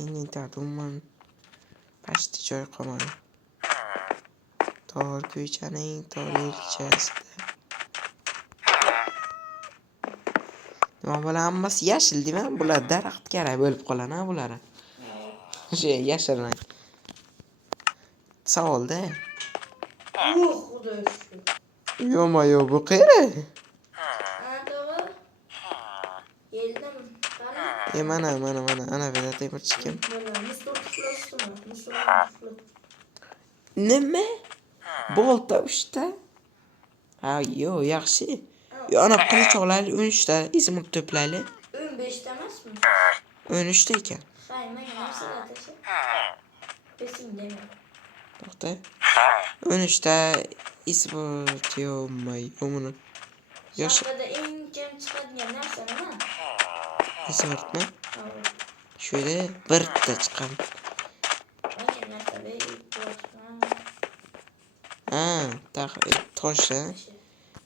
Inventarda umuman pasti joy qolmadi. Tor ko'chaning torlikchasida. Nima bular hammasi yashil deyman, bular daraxt kerak bo'lib qoladi bular. O'sha yashil rang. Savolda. Yo, bu qayeri? Mana, ana bu temir chikim. Nima? Bolta uchta. Ha, yo, yaxshi. Yo, ana qilich olaylik 13 ta, izmir to'playlik. 15 ta emasmi? 13 ta ekan. Sayma narsalar desa. Besin deme. To'xta. 13 ta izmir yo'may, buni. Yosh. Shahada eng kam chiqadigan narsa nima? Izmirmi? Şöyle bir de çıkalım. Ha, tak toş ha.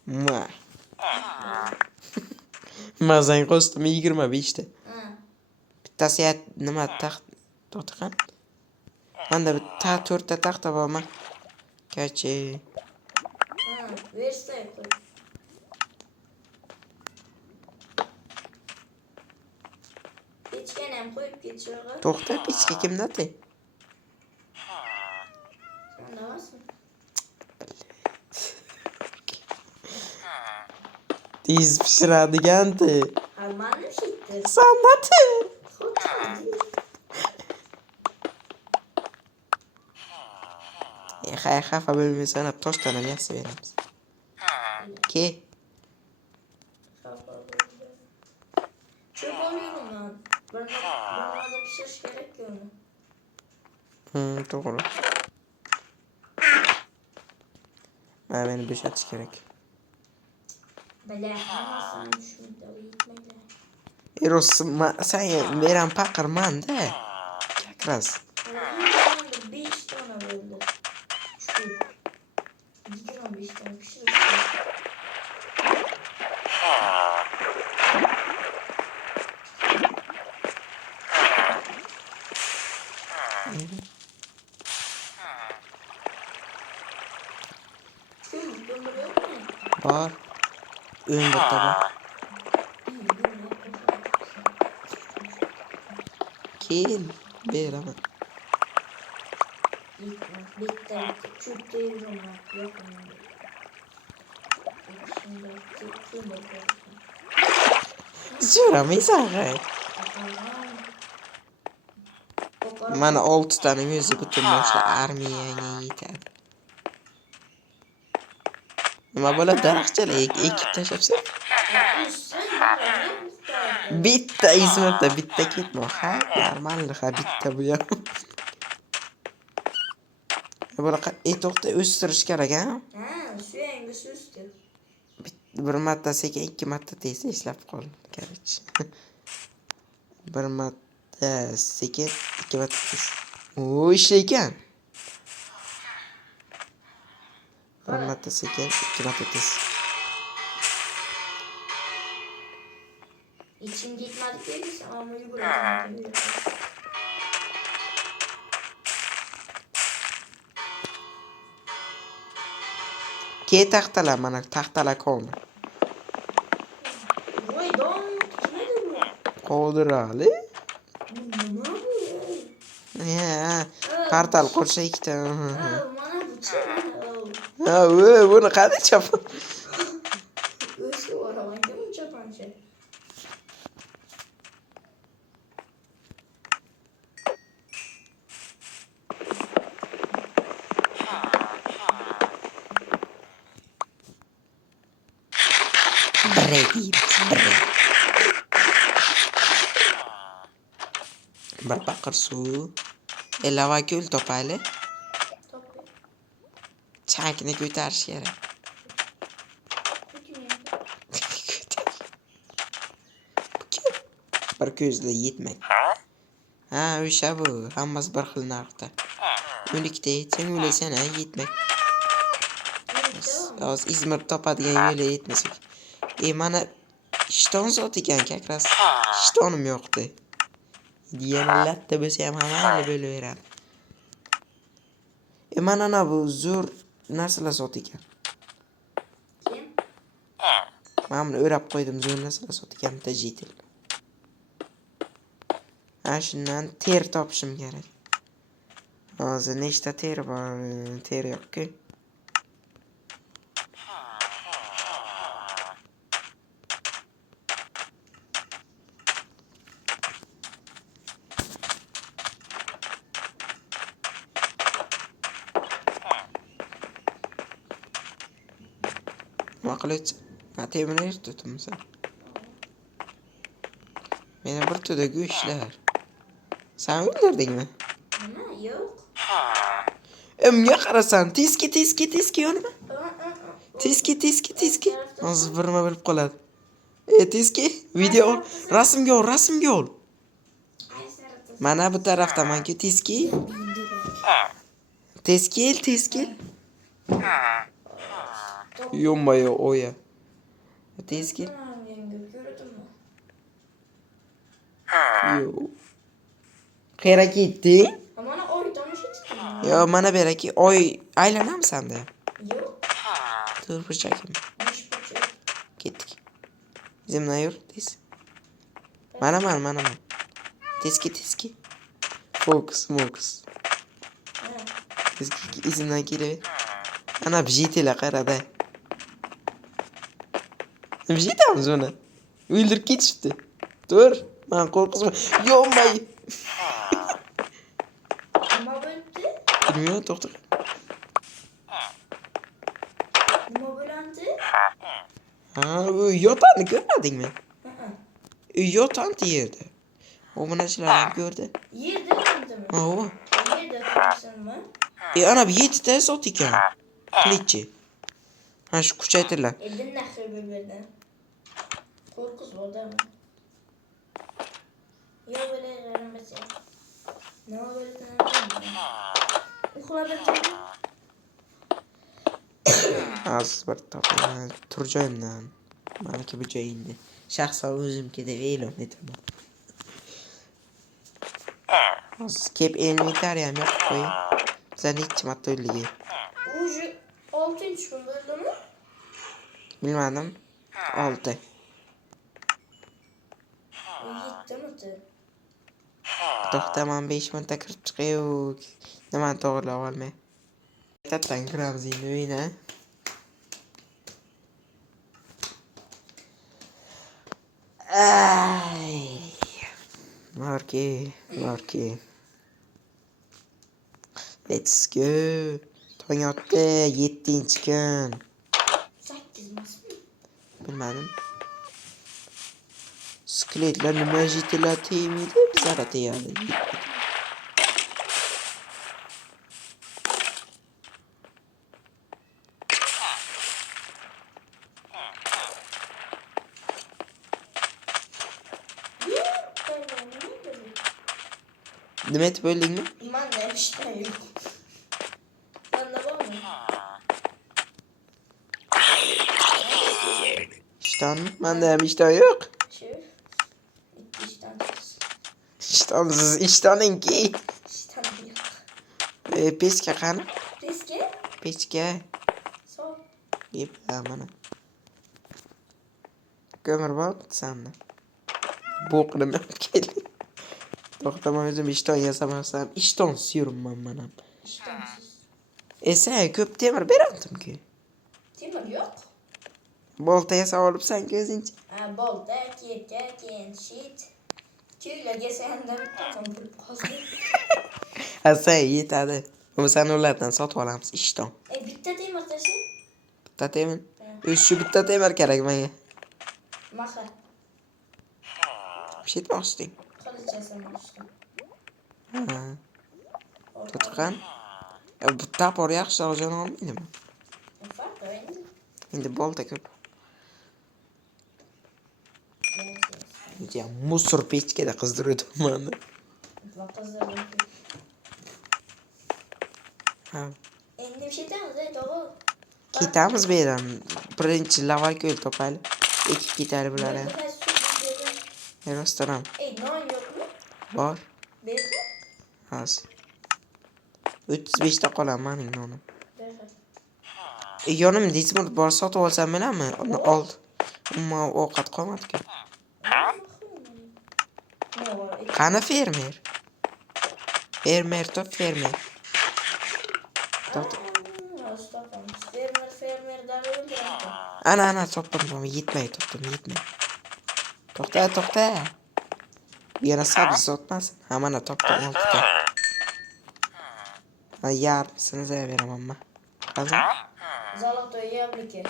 Ma. Mazan kostümü 25'te. Bittasi nima taxt to'tiqan? Manda bitta 4 ta taxta bormi? Kachi. Versa qo'y. Pechkani ham qo'yib ketishog'i. To'xta, pechka kimda te? Sandamasmi? Tez pishiradigan-ti. Almani shitdi. Sandati. Xafa bo'lmasana, toshdan ham yasab beramiz. Ke. Çöp alıyorum ben. Bana da pişiriş gerek ki onu. Doğru. Beni boşaltış gerek. Bela yapamazsan şunu da yitmekle. Eros, sen veren pakırman da. Kakraz. 5 tane oldu. Şu. 2 gram 5 tane pişiriş. Var. Önde tabi. Kim? Bir ama. Bitti. Çöp değil ama. Yok ama. Şimdi Soramayız ağay. Mana 6 tane müzik tutulmuşlar armiyaya yeter. Nima böyle daraxtchalar ekib tashlabsan? Bitta izmirda bitta ketma. Ha, normal ha bitta bu ham. Bunaqa to'xta o'stirish kerak ha? Ha, suyangiz o'stir. Bir marta sekin, ikki marta tez ishlab qol. Kerak. Bir marta Sekin 2 patates. Oo ishlar ekan. Bir marta sekin 2 patates. İçim gitmedik değilse ama yuguracağım. Ke taxtalar mana taxtalar qoldi. Voy davom etmedi bu. Qoldirali. Nima bu? Ya, portal qursa ikkita. Mana bu chi? Ha, buni qanday chopib? O'zi o'ramanga buncha pancha. Bir paqir suv. Lavakul topayli. Topi. Chakni ko'tarish kerak. Bir ko'zda yetmaydi. Ha, o'sha bu. Hammasi bir xil narxda. 12 ta yetsang o'lasan, yetmaydi. Hozir Izmir topadigan yo'li yetmasak. Mana ishton sot ekan, как раз ishtonim yo'qdi. Yana latta bo'lsa ham hamma bo'laveradi. Mana bu zo'r narsalar sot ekan. Kim? Mana buni o'rab qo'ydim, zo'r narsalar sot ekan, bitta jitil. Shundan ter topishim kerak. Hozir nechta ter bor? Ter yo'q-ku. Nima qilyapsan? Temirni tutibmisan. Mena bir to'da go'shtlar. Sen o'ldirdingmi? Nima? Yo'q. Unga qarasan, tezki yonma. Tezki. Hozir birma bilib qoladi. Tezki, video ol, rasmga ol. Mana bu tarafdaman-ku, tezki. Tezki. Yo'mayo oya. Tezki. Yo'q. Qayerga ketdi? Mana oy tomosha etdim. Yo, mana beraki oy aylanamsan-da. Yo'q. Tur burchakim. Besh burchak. Ketdik. Izimdan yur, tez. Mana. Tezki. Fokus. Tezki izimdan kelaver. Ana bjitila qarada. Bjitamiz uni. O'ldirib ketishdi. Tur, men qo'rqisman. Yo'may. Nima bo'ldi? Bilmayman, to'xta. Nima bo'ldi? U yotani ko'rmadingmi? U yotanti yerda. O buni shularni ko'rdi. Yerda ko'rdimmi? Ha, o. Yerda ko'rsanmi? Ana bu 7 ta sot ekan. Qilichi. Ha, shu kuchaytirlar. Endi nahri bo'ldi. Qo'rqiz bo'ldimi? Yo'q bo'lavermasa. Nima bo'ldi? Uxlab o'tirdim. Az bir topaman. Tur joyimdan. Meniki bu joyingda. Shaxsan o'zimga deb e'lon etaman. Hozir kep inventariyam yo'q qo'y. Bizlar necha marta o'ldik? Уже 6-chi kun bo'ldimi? Bilmadim. 6. 7-midi? To'xtaman 5 minutda kirib chiqayo'q. Nimani to'g'rilab olmay. Tatdan kiramiz endi o'yina. Marki. Let's go. Tong otdi, 7-kun. 8-mismi? Bilmadim. Skeletlar nima jitilar tegmaydi, bizlarga tegadi. Nima etib o'ldingmi? Manda ham ishton yo'q. Sanda bormi? Ishtonmi? Menda ham ishton yo'q. Shu. Ikki ishton chiqsin. Ishtonsiz ishtoningki. Ishton yo'q. Pechka qani? Riske? Pechka. So'p. Yep, mana. Ko'mir bor sanda. Bo'qni olib keling. To'xta, men o'zim ishton yasamasam, ishtonsiz yuribman men ham. İştemsiz. Sen ko'p temir berardim-ku. Temir yo'q. Bolta yasab olibsan-ku o'zingcha. Ha, bolta, keka, keyin shit. Kuylarga sandam taqim bo'lib qoldi. Sen yetadi. Sen ulardan sotib olamiz ishton. Bitta temir tashi. Bitta temir. Shu bitta temir kerak menga. Maha. Bir şey etmoqchiting. Qilich yasamoqchidim. Ha. Tutqan. Bu tapor yaxshiroq jon olmaydimi? Farq endi. Endi bolta ko'p. Ya musor pechkada qizdirdim meni. Va qizdirdim. Ha. Endi bir şey etamiz, to'g'ri. Ketamiz bu yerdan. Birinchi lavako'l topaylik. Ekib ketaylik bularni. Restoran Non yo'qmi? bor. Berdi. Hozir. 35 ta qolar mening nonim. Berdi. Yonim dizmur bor sotib olsam bilaman. Uni ol. Umuman ovqat qolmadi-ku. Qani fermer? Fermer top fermer. Fermerdan o'ldiradi. Ana topdim. Yetmay topdim, yetmay. To'xta. Yana sabzi sotmasin. Ha, mana topdim 6 ta. Ha, yarmisini zav beraman men. Qazin. Zolotoy yabliki.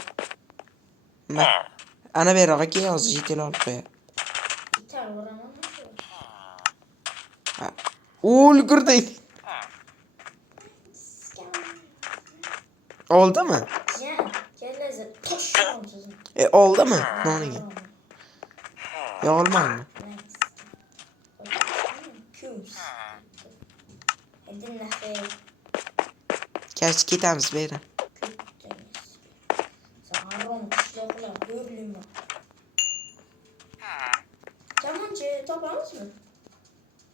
Ana berog'iga yozib yetil olib qo'yadi. Bitar o'raman. O'lgurdik. Oldimi? Ya, kelazir. Tosh olsiz. Oldimi? Noniga. Yo, olmadimi? Endi naxay. Ketamiz bu yerdan. Sağron qishloqlar bo'rlimi? Kamonchi topamizmi?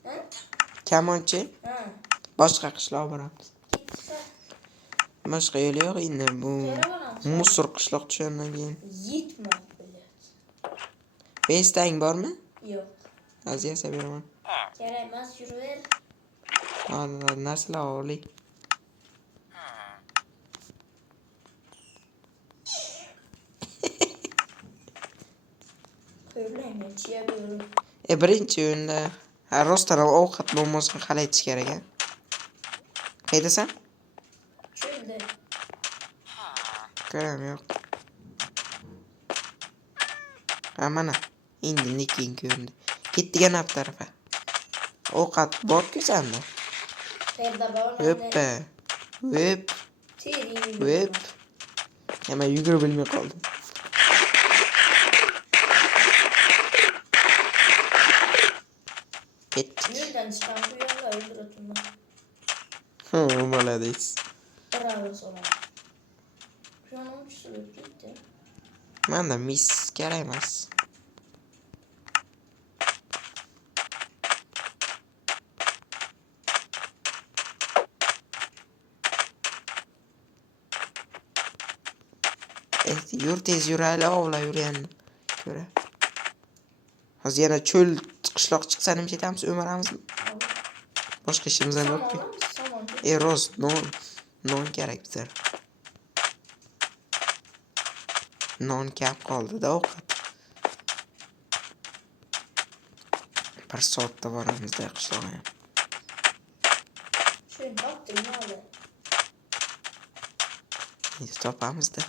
Ha? Kamonchi? Ha. Boshqa qishloq boramiz. Boshqa yo'l yo'q endi bu. Musor qishloq tushgandan keyin. Yetmoq bilet. Bestang bormi? Yo'q. Hozir yasab beraman. Kerak emas, yuraver. Mana narsalar oling. Qo'ylaymi, chiyabiru. Birinchi o'yinda restoran ovqat muammosi hal etish kerak a. Qaydasan? Cho'lda. Ko'ram yo'q. Ha, mana. Endi neking ko'rindi. Ketdigan ap tarafa. Ovqat bor-ku sanda. Qayerda bor? Hoppa. Hop. Teri. Hop. Hemen yugurib bilmay qoldim. Ketdik. Yo'ldan chiqqan quyonlar o'ldiratdim. Молодец. Bravo so'ra. Quyonim tushib ketdi. Manda mis kerak emas. Yur tez yurayli ovla yurganni ko'ra. Hozir yana cho'l qishloq chiqsa nima ketamiz, o'maramizmi? Boshqa ishimiz ham yo'q-ku. Rost non kerak bizga. Non kam qoldi-da ovqat. Bir soatda boramizda qishloqqa. Shuni topdim hali. Endi topamiz-da.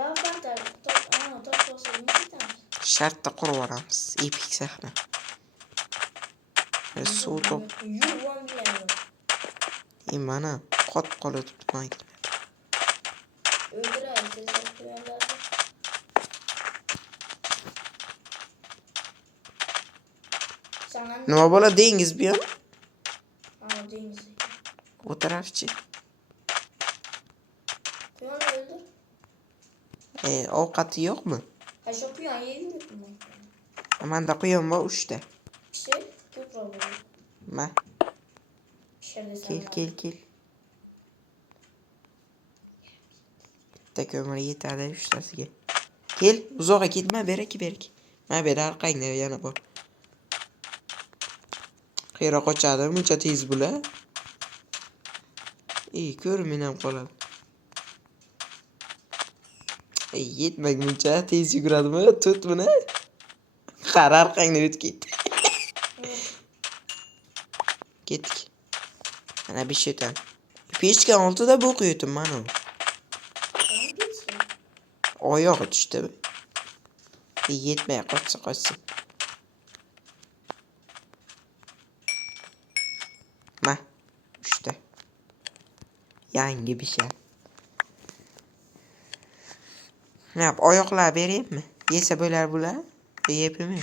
Lavanda topsa nima ketamiz? Shartda qurib boramiz. Epik sahna. Suv top. Yuvon bilan. Mana qotib qolibdi mayk. O'ldiradi quyonlarni. Tangan. Nima bo'ladi dengiz bu yoq? Aa deniz. O tarafchi. Kuyan öldür. Ovqati yo'qmi? Ha şu kuyan yiyip mi? Manda quyon bor 3 ta. Pişir. Köprü olur. Ma, Pişir desem. kel. Bitta ko'mir yetadi 3 tasiga. Kel, uzoqqa ketma, beraki. Ma bera orqangda yana bor. Qayerga qochadi, muncha tez bular. Ko'rmay ham qoladi. Yetmak muncha tez yuguradimi? Tut buni. Qara orqangda o'tib ketdi. Ketdik. Mana bishetan. Pechka oldida bu qo'ydim mana. Tamam pişir. Oyog'i tushdi. Yetmay qochsa. Ma, 3 ta. Yangi bir şey. Ne yap? Oyoqlar bereyim mi? Yese bo'lar bular. Yepmi?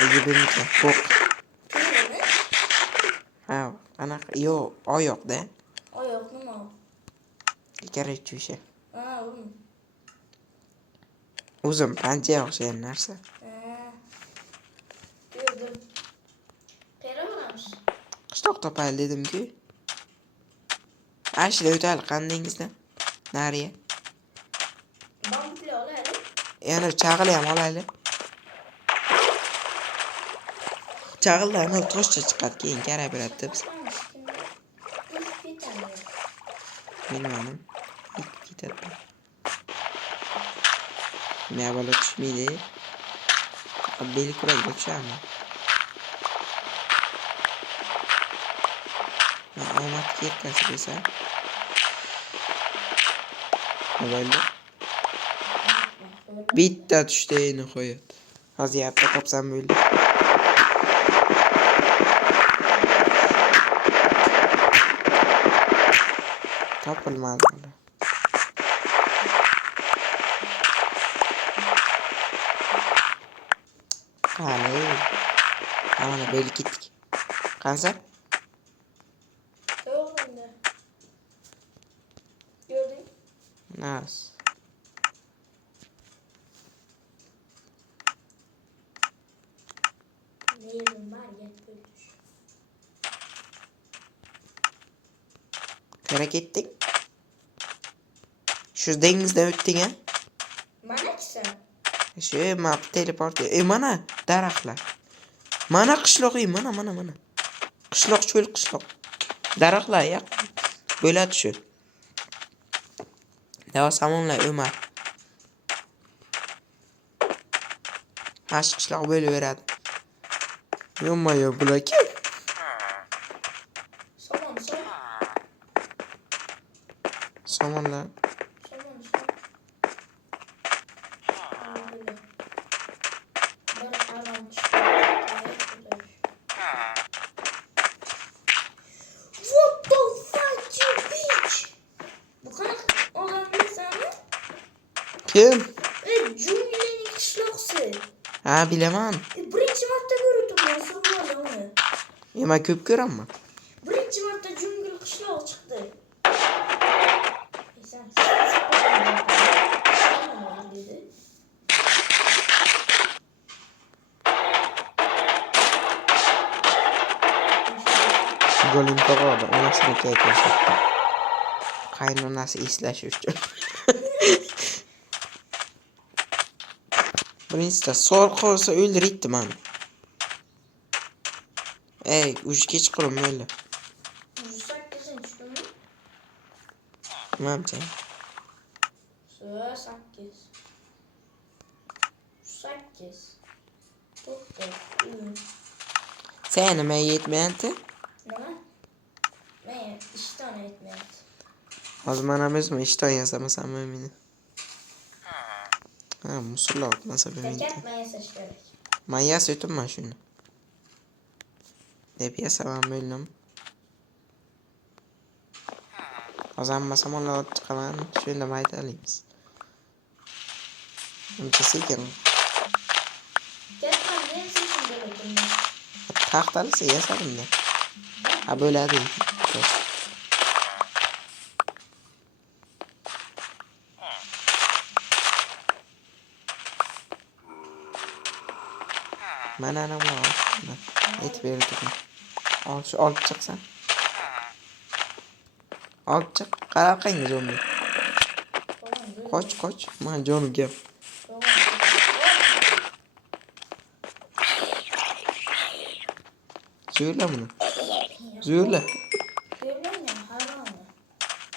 Yebim ki. Bok. Kıyır mı? Ha, anaqa yo, oyoqda. O yok mu? Kerak şey. Aa oğlum. Uzun panchaga o'xshagan narsa. Gördüm. Kıyır mı? Qishloq topayli dedim-ku. Ashla o'tali qandingizdan. Nariya. Bambuklu olaydı. Yana chag'ili ham olaylik. Chag'illarni toshcha chiqadi, keyin kara beradi biz. Bilmadim. Ketadi. Ne bola tushmaydi. Bel kuragga tushadi. Omad ketkasi desa. Bo'ldi. Bitta tushdi nihoyat. Hozir yapta topsam bo'ldi. Topilmadi. Hali. Mana böyle ketdik. Qansa? Yok bende. Gördün. Nas. Yerim var ya böyle. Merak ettik. Şu denizden öttün ha? Bana ki sen. Şu map teleport. Mana daraxtlar. Mana qishloq, mana. Qishloq cho'l qishloq. Daraxtlar yo'q. Bo'ladi shu. Davo samonlar Umar. Hash qishloq bo'laveradi. Yo'q-yo, bular kim? Somon. Samonlar. Somon. Böyle. Ben aram çıktı. What the fuck you bitch? Bu kadar olan bir sana? Kim? Cümlenin kışlaksı. Ha, bilemem. Birinci marta gördüm ben sonra onu. Men ko'p ko'raman. Birinci marta cümle kışlak çıktı. Sen dedi. Golim tog'oda onasini ko'rsatdi. Qaynonasi eslash uchun. Birinchisi so'l qolsa o'ldiribdi meni. Uch kechqurun o'ldi. 108 mü? Nimamcha? 8. 8. Tuttu. Sen nima yetmayapti? Nima? Men ishton aytmayapti. Hozir mana bizmi ishton yasamasam meni. Ha, musullo otmasa meni. Tekat men yasash kerak. Men yasayapman shuni. Deb yasaman bo'ldim. Hozir hamma samonlar olib chiqaman, shunda maydalaymiz. Uncha sekin. Ketman men seçim dedim. Taxtalisi yasadimda. Ha bo'ladi. Mana ana bu. Aytib berdim. Olib chiqsan. Olib chiq. Qaraqang zombi. Qoch. Men jonim gap. Zo'rla buni. Zo'rla. Görmeyeyim haram.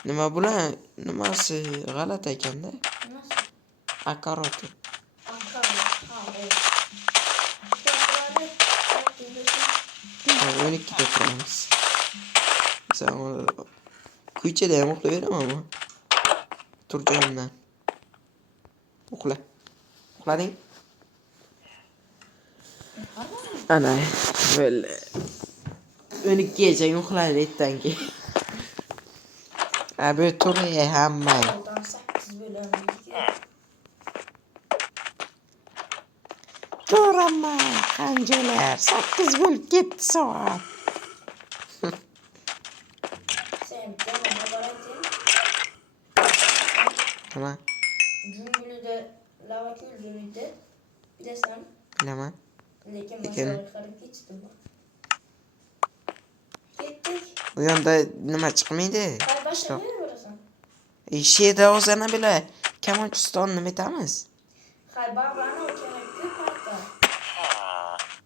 Nima bular? Nimasi g'alati ekanda? Nasıl? Akaroti. Akar. Ha evet. Şöyle Ha, 12 da turamiz. Sen kuychada ham uxlayveraman ama. Tur joyimdan. Uxla. Uxlading? Ana, böyle 12gacha uxlaydi ertadan keyin. Ha, böyle turaya hamma. Oradan 8 bölüm gidiyor. To'rama qanchalar 8 bo'lib ketdi soat. Sen canım haberetin. Tamam, Cümbülüde lava küldürüydü. Bir de sen. bilaman. Lekin Lekin- masala qarab ketdim. Ketdik. Bu yonda nima chiqmaydi? Hay başa ne vurasan? Sheda o'zana bila Kamonchiston nima aytamiz? Hay babana o kemer köp hatta.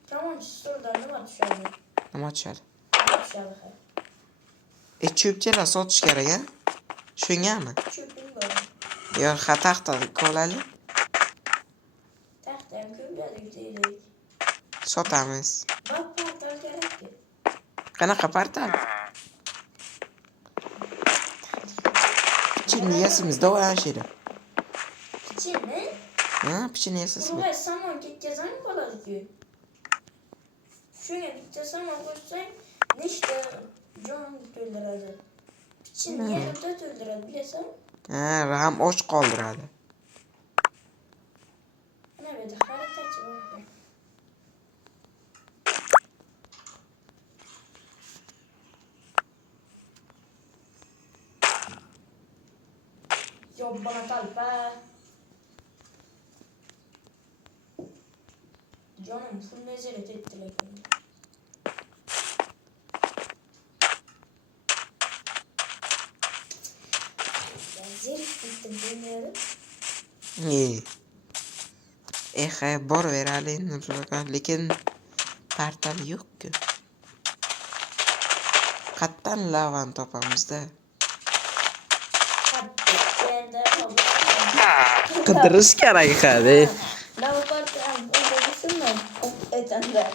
Tamam şuradan ne var düşerdi? Nima tushadi? Ne düşerdi hay? Cho'pchalar sotish kerak a? Shungami? Çöpün böyle. Yo, xataxta ko'lali Tahtayım köplerdi gideyirik. sotamiz. Bak portal gerek ki. Qanaqa portal? Pichini davay ashira. İçin ne? Ha, pichini yasasizmi? Buraya saman gideceğiz hangi kadar ki? Şöyle gideceğiz saman koysan ne işte can öldüredi. İçin yerinde öldüredi bilesen. Ha, ham och qoldiradi. Ne böyle haritaçı var. Jobbana talpa. Canım full nezaret ettiler. Ya zerif bittim bilmiyorum. Boraveradi endi bunaqa, lekin portal yo'q-ku. Qayerdan lavani topamizda? Yerde kaldı. Qidirish kerak hadi. Lava portal o'zbekiston mı? Etanda.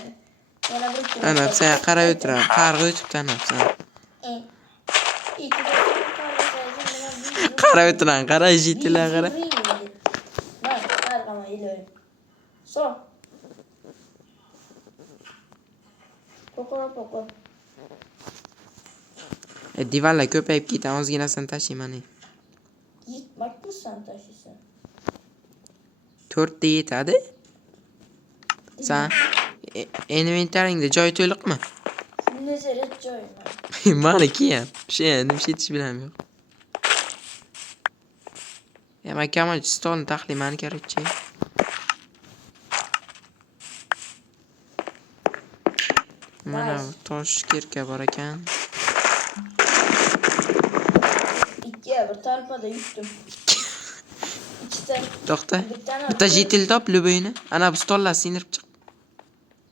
Yana bir Ana sen qarab o'tiraman. Qarg'a o'tibdan sen. Qarab o'tiraman, qara jitilar qara. Bak, qarg'ama iloyim. So. Poqo. Divanlar ko'payib ketadi, ozginasini tashlayman. Yitmak mı sen taşısın? 4 ta yetadi. Sen inventaringda joy to'liqmi? Nezaret joyuna. Maniki ham. Nima yetish bilan yo'q. Men Kamonchiston taxlimani kerakchi. Mana tosh kirka bor ekan. İkiye bir talpada yuttum. İkisi To'xta. bir tane Bitta jitil top любойni. Ana bu stollar sindirib chiq.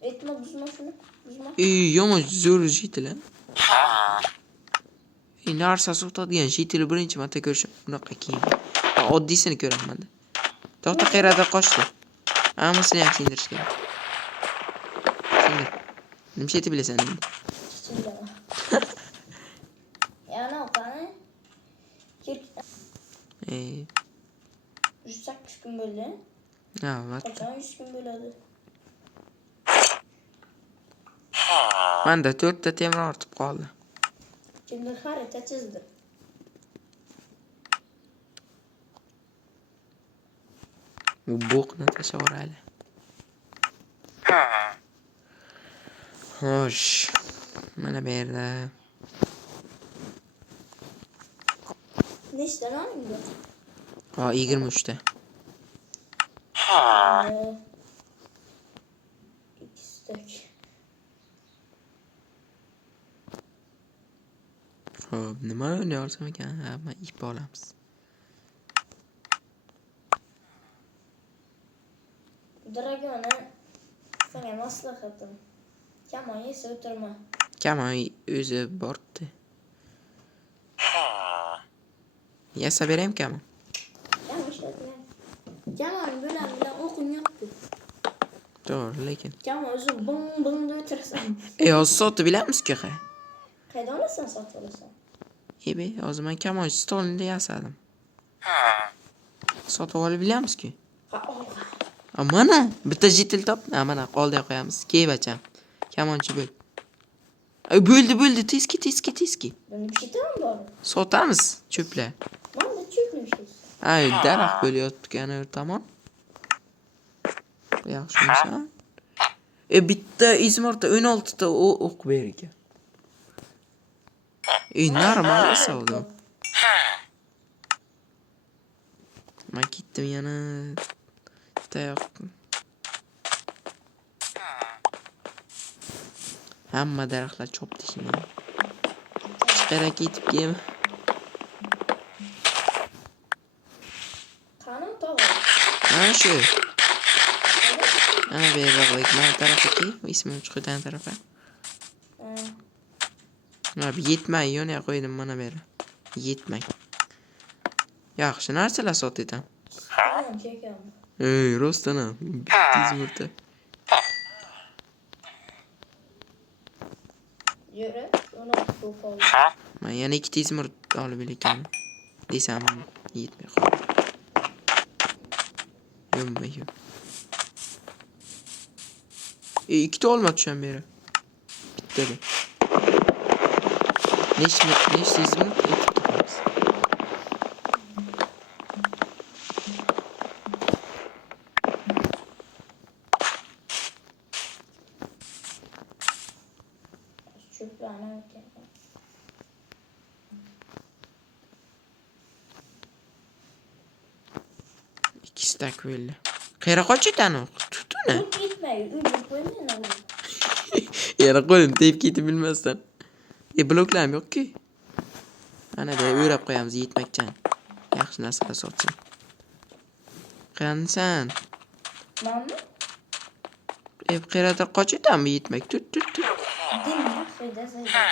etme buzma şunu. Buzma. Yomon zo'r jitil. Narsa sotadigan jitil birinchi marta ko'rishim. Bunaqa kiyim. Oddiysini ko'raman. To'xta, qaerda qochdi. Hammasini ham sindirish kerak. Sindir. Nima yetib bilasan endi? Çiçeğiyle. Ya ne oldu hani? Ey, 108 gün böyle. ha, mat. Kaçan 100 gün böyle oldu. Menda 4 ta temir ortib qoldi. Şimdi harita çizdim. Bu bo'qni tashavorayli. Xo'sh. Mana bu yerda Nechta noning bor? 23 ta. İki stek. Xo'p, nima o'ynay olsam ekan? Ha, mana ip olamiz. Dragona sana maslahatim. Kamon yesa o'tirma. Kamon o'zi bordi. Yasa beraymi kamon? Kamon ishlatgan. Kamon bilan o'qin yo'q-ku. To'g'ri, lekin. Kamon o'zi bing bing deb o'tirasan. Hozir sotib bilamizku, ha. Qaydan olasan sotib olasan? Ebe, hozir men kamon stolni yasadim. Sotib olib bilamizku. Ha, ol. Mana bitta jitil top. Mana qoldiya qo'yamiz. Keyvacham. Kamonchi bo'l. Bo'ldi, tezki. Bunda bir şey tamam bor. Sotamiz, cho'plar. Mana cho'kmişiz. Ay, daraxt bo'layotgani tamam. Yaxshimisan? Bitta izmorda 16 ta o'q ber ekan. Normal savdo. Men ketdim yana. Tayoq. Hamma daraxtlar chopdi shuni. Chiqarak ketib kelma. Qani tog'a. Mana shu. Ana beriroq mana tarafga, ismim chiqdan tarafa. Mana bu yetmay yona qo'ydim mana beri. Yetmay. Yaxshi narsalar sotasan. Tamam çekiyorum. Rostdan ham. Bittiz murta. Yürü. Onu bu Men yana 2 tizmir olib ekan. Desam yetmay qoldi. Yommayo. 2 ta olmadi shu ham beri. Bittada. Necha tizmir o'tib ketamiz. çöplerine öteyim. İkisi de böyle. Kayra qochitani tutuni. Bu gitmeyi. Ümit koymayın oğlum. Yana qo'lim tep ketib bilmasdan. Bloklam yo'q-ku. Ana bu o'rab qo'yamiz yetmakchan. Yaxshi narsalar sotsin. Qansan? Mamma? Qayerda qochitami yetmak? Tut. Dinle. Şeyde sayıda.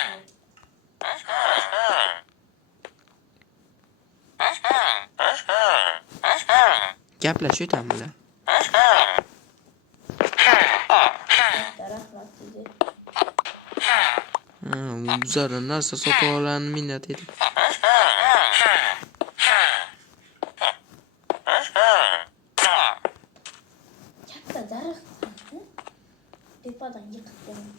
Gaplashyapman bular. Taraflar sizi. Bu zarra narsa sotib olganini minnat edib. Katta daraxt. Tepadan yıkıp gelin.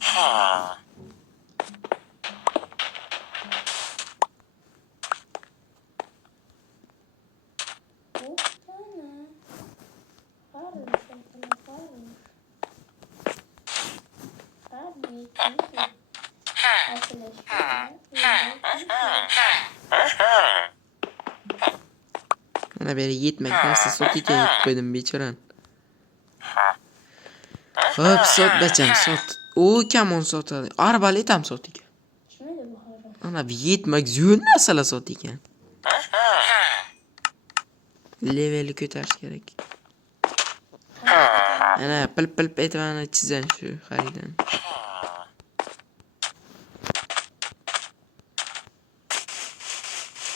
Mana beri yetmak narsa sotiga yetib qo'ydim bechoran. Xo'p, sot bacham, sot. U kamon sotadi. Arbalet ham sot ekan. Shunday bu hayron. Ana bu yetmak zo'r narsalar sot ekan. Levelni ko'tarish kerak. Ana pil aytmani chizan shu xaridan.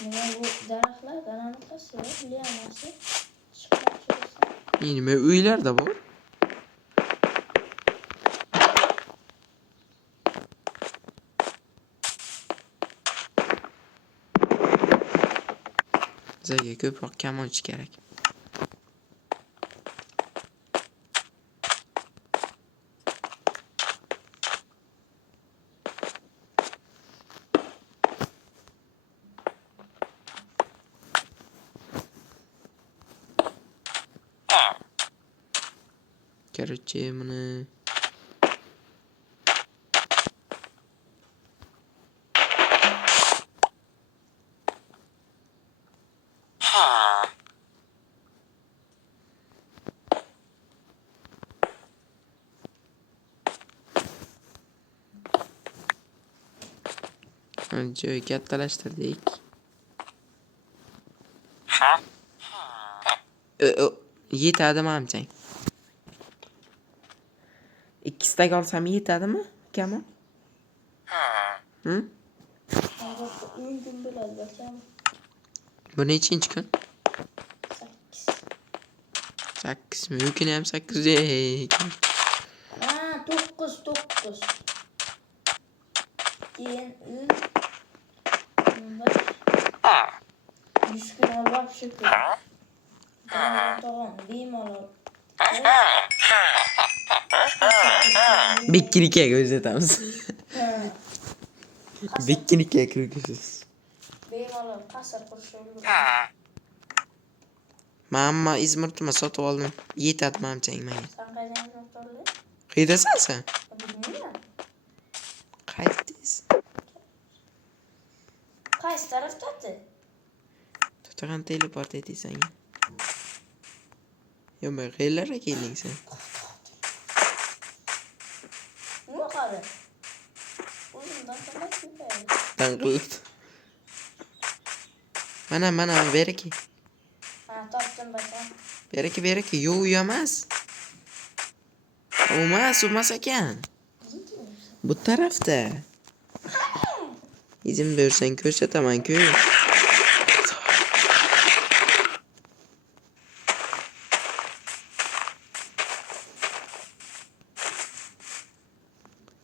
Nima bu daraxtlar qanaqa liyanasi chiqib tursa. Nima uylarda bor? Bizga ko'proq kamonchi kerak. Короче, mana Joy kattalashtirdik. Yetadimi amchang? 2 stak olsam yetadimi? Kamol? Hm? Mümkün bo'ladi bakam. Bu nechinchi kun? 8. 8 mi? Mumkin ham 8 ekan. Ha, 9. Keyin 100 kun olib shukr. Tamam, bemalol. Bekkinikaga o'zatamiz. Ha, Bekkinikaga kirgizasiz. bemalol qasr qurish bo'ladi. Mamma izmirtma sotib oldim. Yetadimi amchang menga? Sen qaydan topding? Qaydasan sen? Bilmayman. Qaytdingiz? Qaysi tarafdati? To'tag'an teleport etding. Yo, men qayerlarga kelding sen? Nima qildi? O'zimdan qanday ketadi? Tanqilib. Mana beraki. Ha, topdim bakam. Beraki. Yo, emas. Umas ekan. Bu tarafda. Izin bersang ko'rsataman-ku.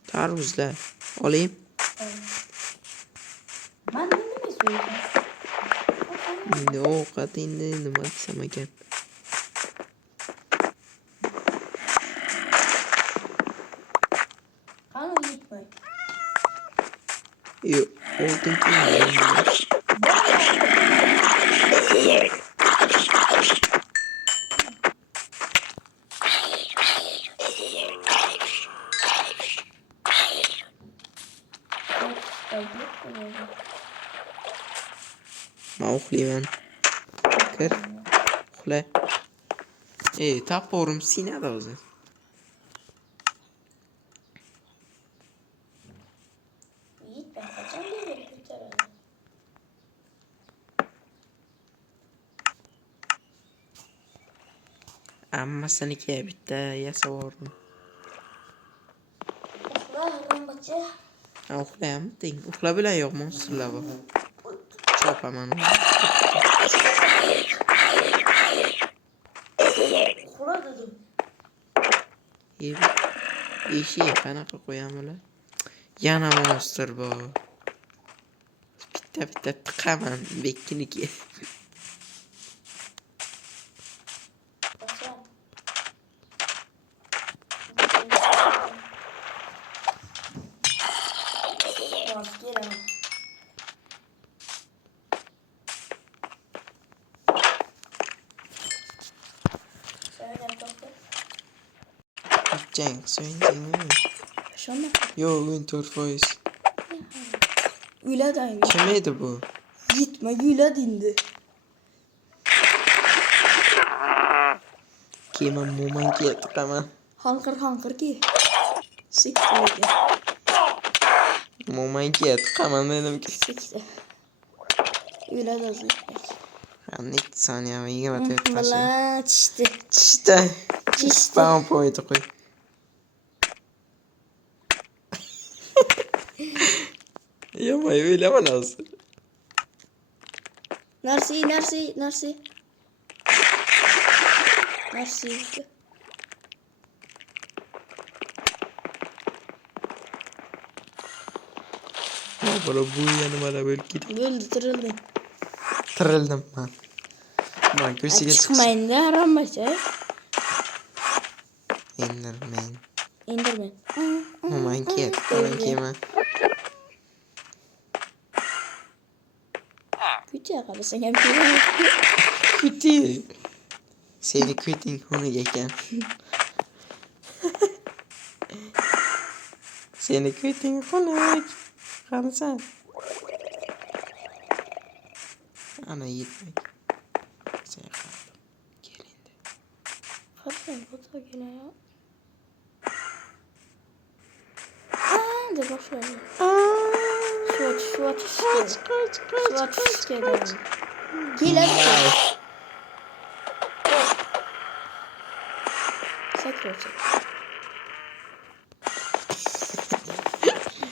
Tarvuzlar. Olayım. Ben de nima so'rayman? Ne ovqat endi nima desam ekan. Qani yetmay. Yo, oltin pul. Ma uxlayman. Kir. Uxla. Tapporim sinadi o'zi. Yetmay qachon berib ko'taradi? Hammasinikiga bitta yasab yubordim. Uxlayman bacha. Uxlayapmiding? Uxlab bilan yo'qmi? Sirlab. Chopaman. Uxla dedim. Ishi qanaqa qo'yam ular? Yana monster bor. Bitta tiqaman bekkiniga. Bacha. Bas gelaman. Jang so'yindingmi? Shoma. Yo'q, 14%. Uyladan. Kim edi bu? Yetmay uylad endi. Kema mo'manga tiqaman. Hanqir ki. Sektirga. Mo'manga tiqaman dedim-ki. Sektir. Uylad azizlik. Qanday soniya 24 tashin. Valla çişti. Chishda. Chishdi. Spam poydi qo'y. Yomay o'ylaman hozir. Narsi. Bora bu yanıma da böyle gidip Öldü tırıldı. tırıldım ben. Ben köşeye çıksın. Çıkmayın da haram başa. Enderman. Enderman. Moman ki falan kema. Kötü yakalasın hem kime. Kötü. Seni kötü onu yeken. Seni kötü onu kansan. Ana yetmek. Sen kaldım. Gelindi. Hadi bu da gene ya. De başlayalım. Şöyle kerak. Keladi. Sakraychi.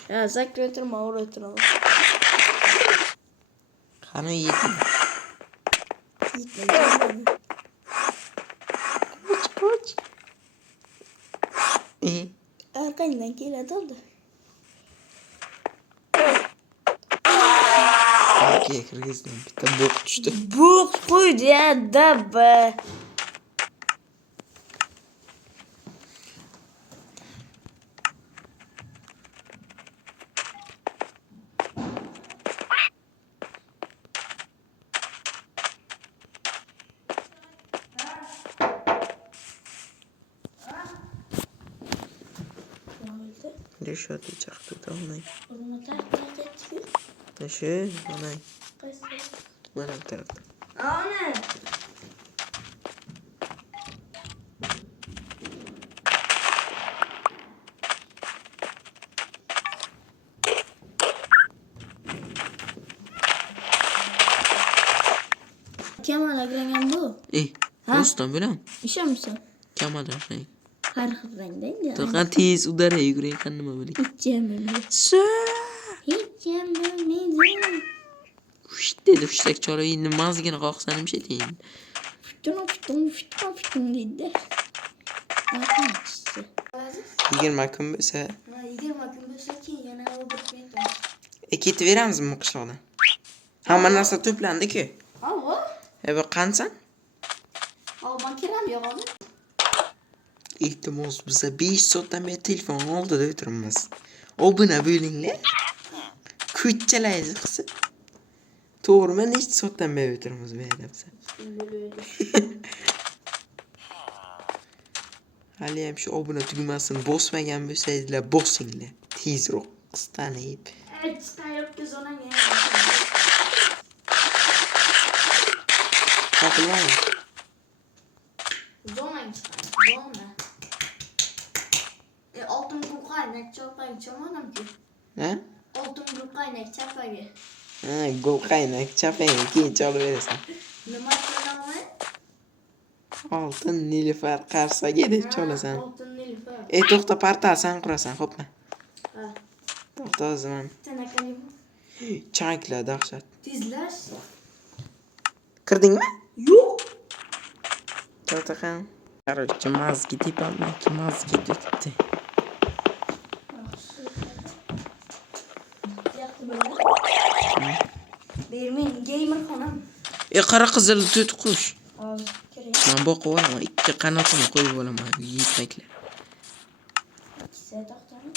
Ya sakray turma, o'ray turaman. Qani yetim. Yetmaydi. Qoch. Arqangdan keladi oldi. Aka kirgizdim. Bitta bo'q tushdi. Bo'q qo'ydi ya dabba. Решёт чaqdi olmay. Urma tartib. Shu, mana. Qaysi? Mana bu tarafda. Ana. Kemal agrangan bu. Do'stim bilan. İşemsin. Kemal rang. Har xil rangda. To'qan tez udara yugurayotgan nima bo'ling. Hiç bilmaydim. Ush dedi hushtak chala endi mazgina qoqsan nimcha deyin. Fıtın dedi. Bakın işte. 20 kun bo'lsa, 20 kun bo'lsa keyin yana o'ldirmaydi. ketaveramizmi bu qishloqdan? Hamma narsa to'plandi-ku. Avo. Bu qansan? Al ben kiram yo'g'oni. Iltimos biza 5 soatdan beri telefon oldida o'tiribmiz. Obuna bo'linglar. Ko'chalaysiz qilsa. To'g'rimi, necha soatdan beri o'tiribmiz bu yerda biz? Hali ham shu obuna tugmasini bosmagan bo'lsangizlar, bosinglar. Tezroq qistanib. Evet, tayyor kız ona ne? Qoqilmang. Zona çıkar. Zona. Altın bu kaynak çapayı çamanam ki. Ha? Altın bu kaynak çapayı. Ha, gol qaynak chapang keyin chalib berasan. Nima qilaman? Oltin nilufar qarsaga deb chalasan. Altın nilüfer. To'xta, portal san qurasan, xo'pmi? Ha. To'xta o'zim. Tanakalim. Chanklar dahshat. Tizlash. Kirdingmi? Yo'q. To'xta qan. Короче, mazgi tepamdagi mazgi o'tibdi. Bermen gamer xonam. Qara qizil to't qush. Hozir kerak. Men boqib olaman, ikki qanotini qo'yib olaman, yetmaklar. İkisi to'xtami?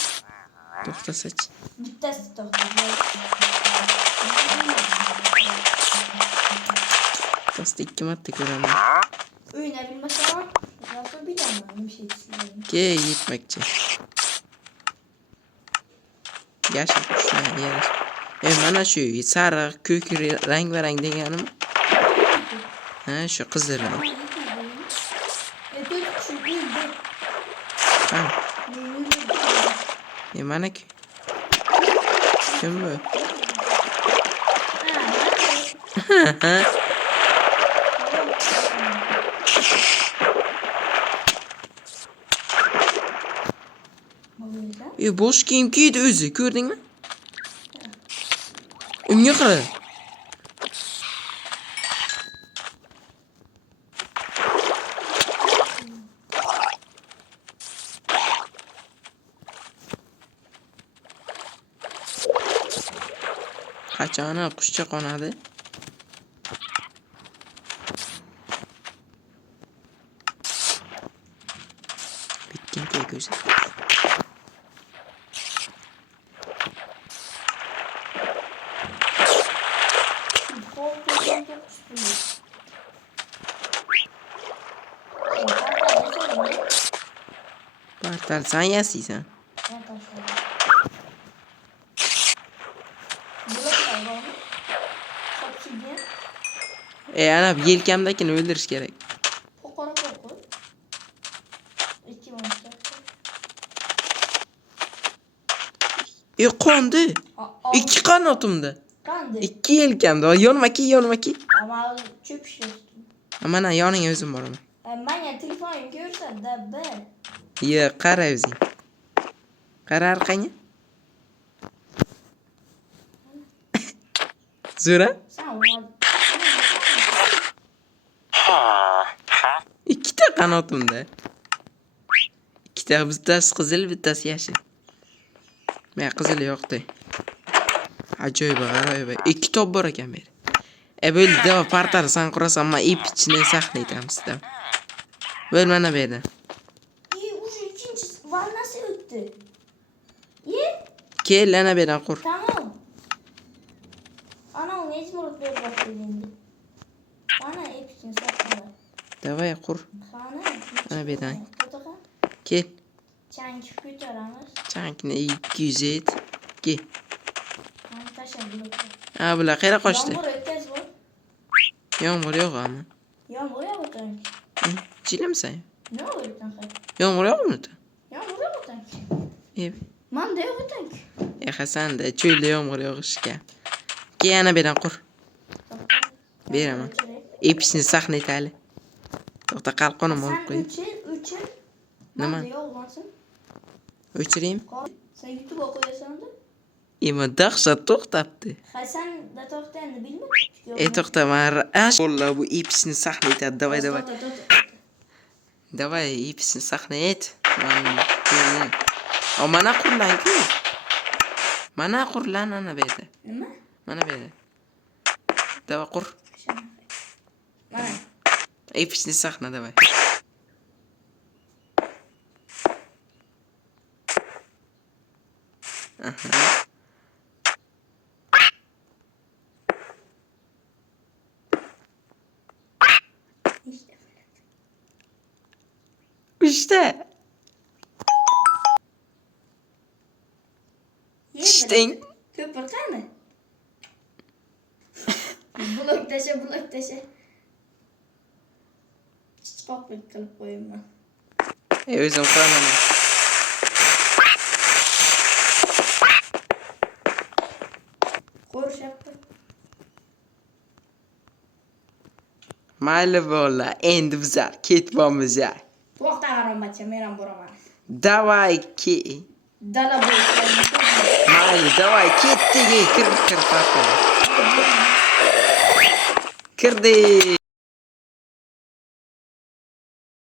To'xtasachi. Bittasi to'xtadi. To'xta ikki marta ko'raman. O'yna bilmasam, zaten bilaman nima şey deyishini. Ke yetmakchi. Yashil qushlar yarash. Mana shu sariq, ko'k rang deganim. Ha, shu qizil rang. To'rt shu bo'ldi. Ha, mana-ku. Kim bu? Ha. Bosh kiyim kiydi o'zi, ko'rdingmi? Unga qara. Qachon qushcha qonadi? Bitkin tek o'zi. Portal sen yasiysan. Ana yelkamdakini o'ldirish kerak. Qo'ndi. 2 qanotimda. Qanday? 2 yelkamda. Yonma-ki. Ama çöp işliyorsun. Mana yoningga o'zim boraman. Bana telefonum görsen de ben. Yo'q, qara o'zing. Qara orqangga. Zo'ra? Sen ona... 2 ta qanotimda. 2 ta, bittasi qizil, bittasi yashil. Men qizil yo'qdi. Ajoyib, g'aroyib. 2 top bor ekan bu yerda. Bo'ldi, davo partani san qurasan, men ip ichini saqlay etamiz da. Bo'l mana bu yerda. Уже ikinci vannası öttü. Kel, ana bu yerdan qur. Tamam. Ana o mecbur böyle başlayınca. Bana hepsini satmalar. Davay qur. Kana. Ana bu yerdan. Fotoğraf. Kel. Çank götüremez. Chankni 200 et. Kel. Hani taşan blok. Ha, bular qayerga qochdi? Yağmur ötkez bu. Yomg'ir yog'ami? Yağmur yağmur tank. Chilimsan? Ne oluyor tank? Yomg'ir yog'mi? Yağmur yağmur tank. E, Man da yağmur tank. Hasanda cho'lda yomg'ir yog'ishgan. Kel, ana bu yerdan qur. Beraman. Ipishni saqlaytali. To'xta, qalqonim olib qo'y. Sen üçer. Nima? Man da yağmurmasın. O'chiraymi? Sen YouTube'a koyasan da. Ema dahshat to'xtabdi. Ha sen de to'xtayni bilmading. To'xta, men Wallah bu ipishni saqlaytadi. Davay. Davay, ipishni saqlayt. Mana qurlan-ku. Mana qurlan ana bu yerda. Nima? Mana bu yerda. Davay qur. Mana. Ipishni saqla, davay. Aha. İşte. İşte. Köpürtene. Blok taşı. Çıpak bir kılıp koyayım ben. Özüm quraman. Ko'rish yaptı. Mayli bola, endi bizlar ketibamiz ya. To'xta qarambacha, men ham boraman. Davay ki. Dala bo'lsa. Mayli, davay ketdik. Kir partani. Kirdik.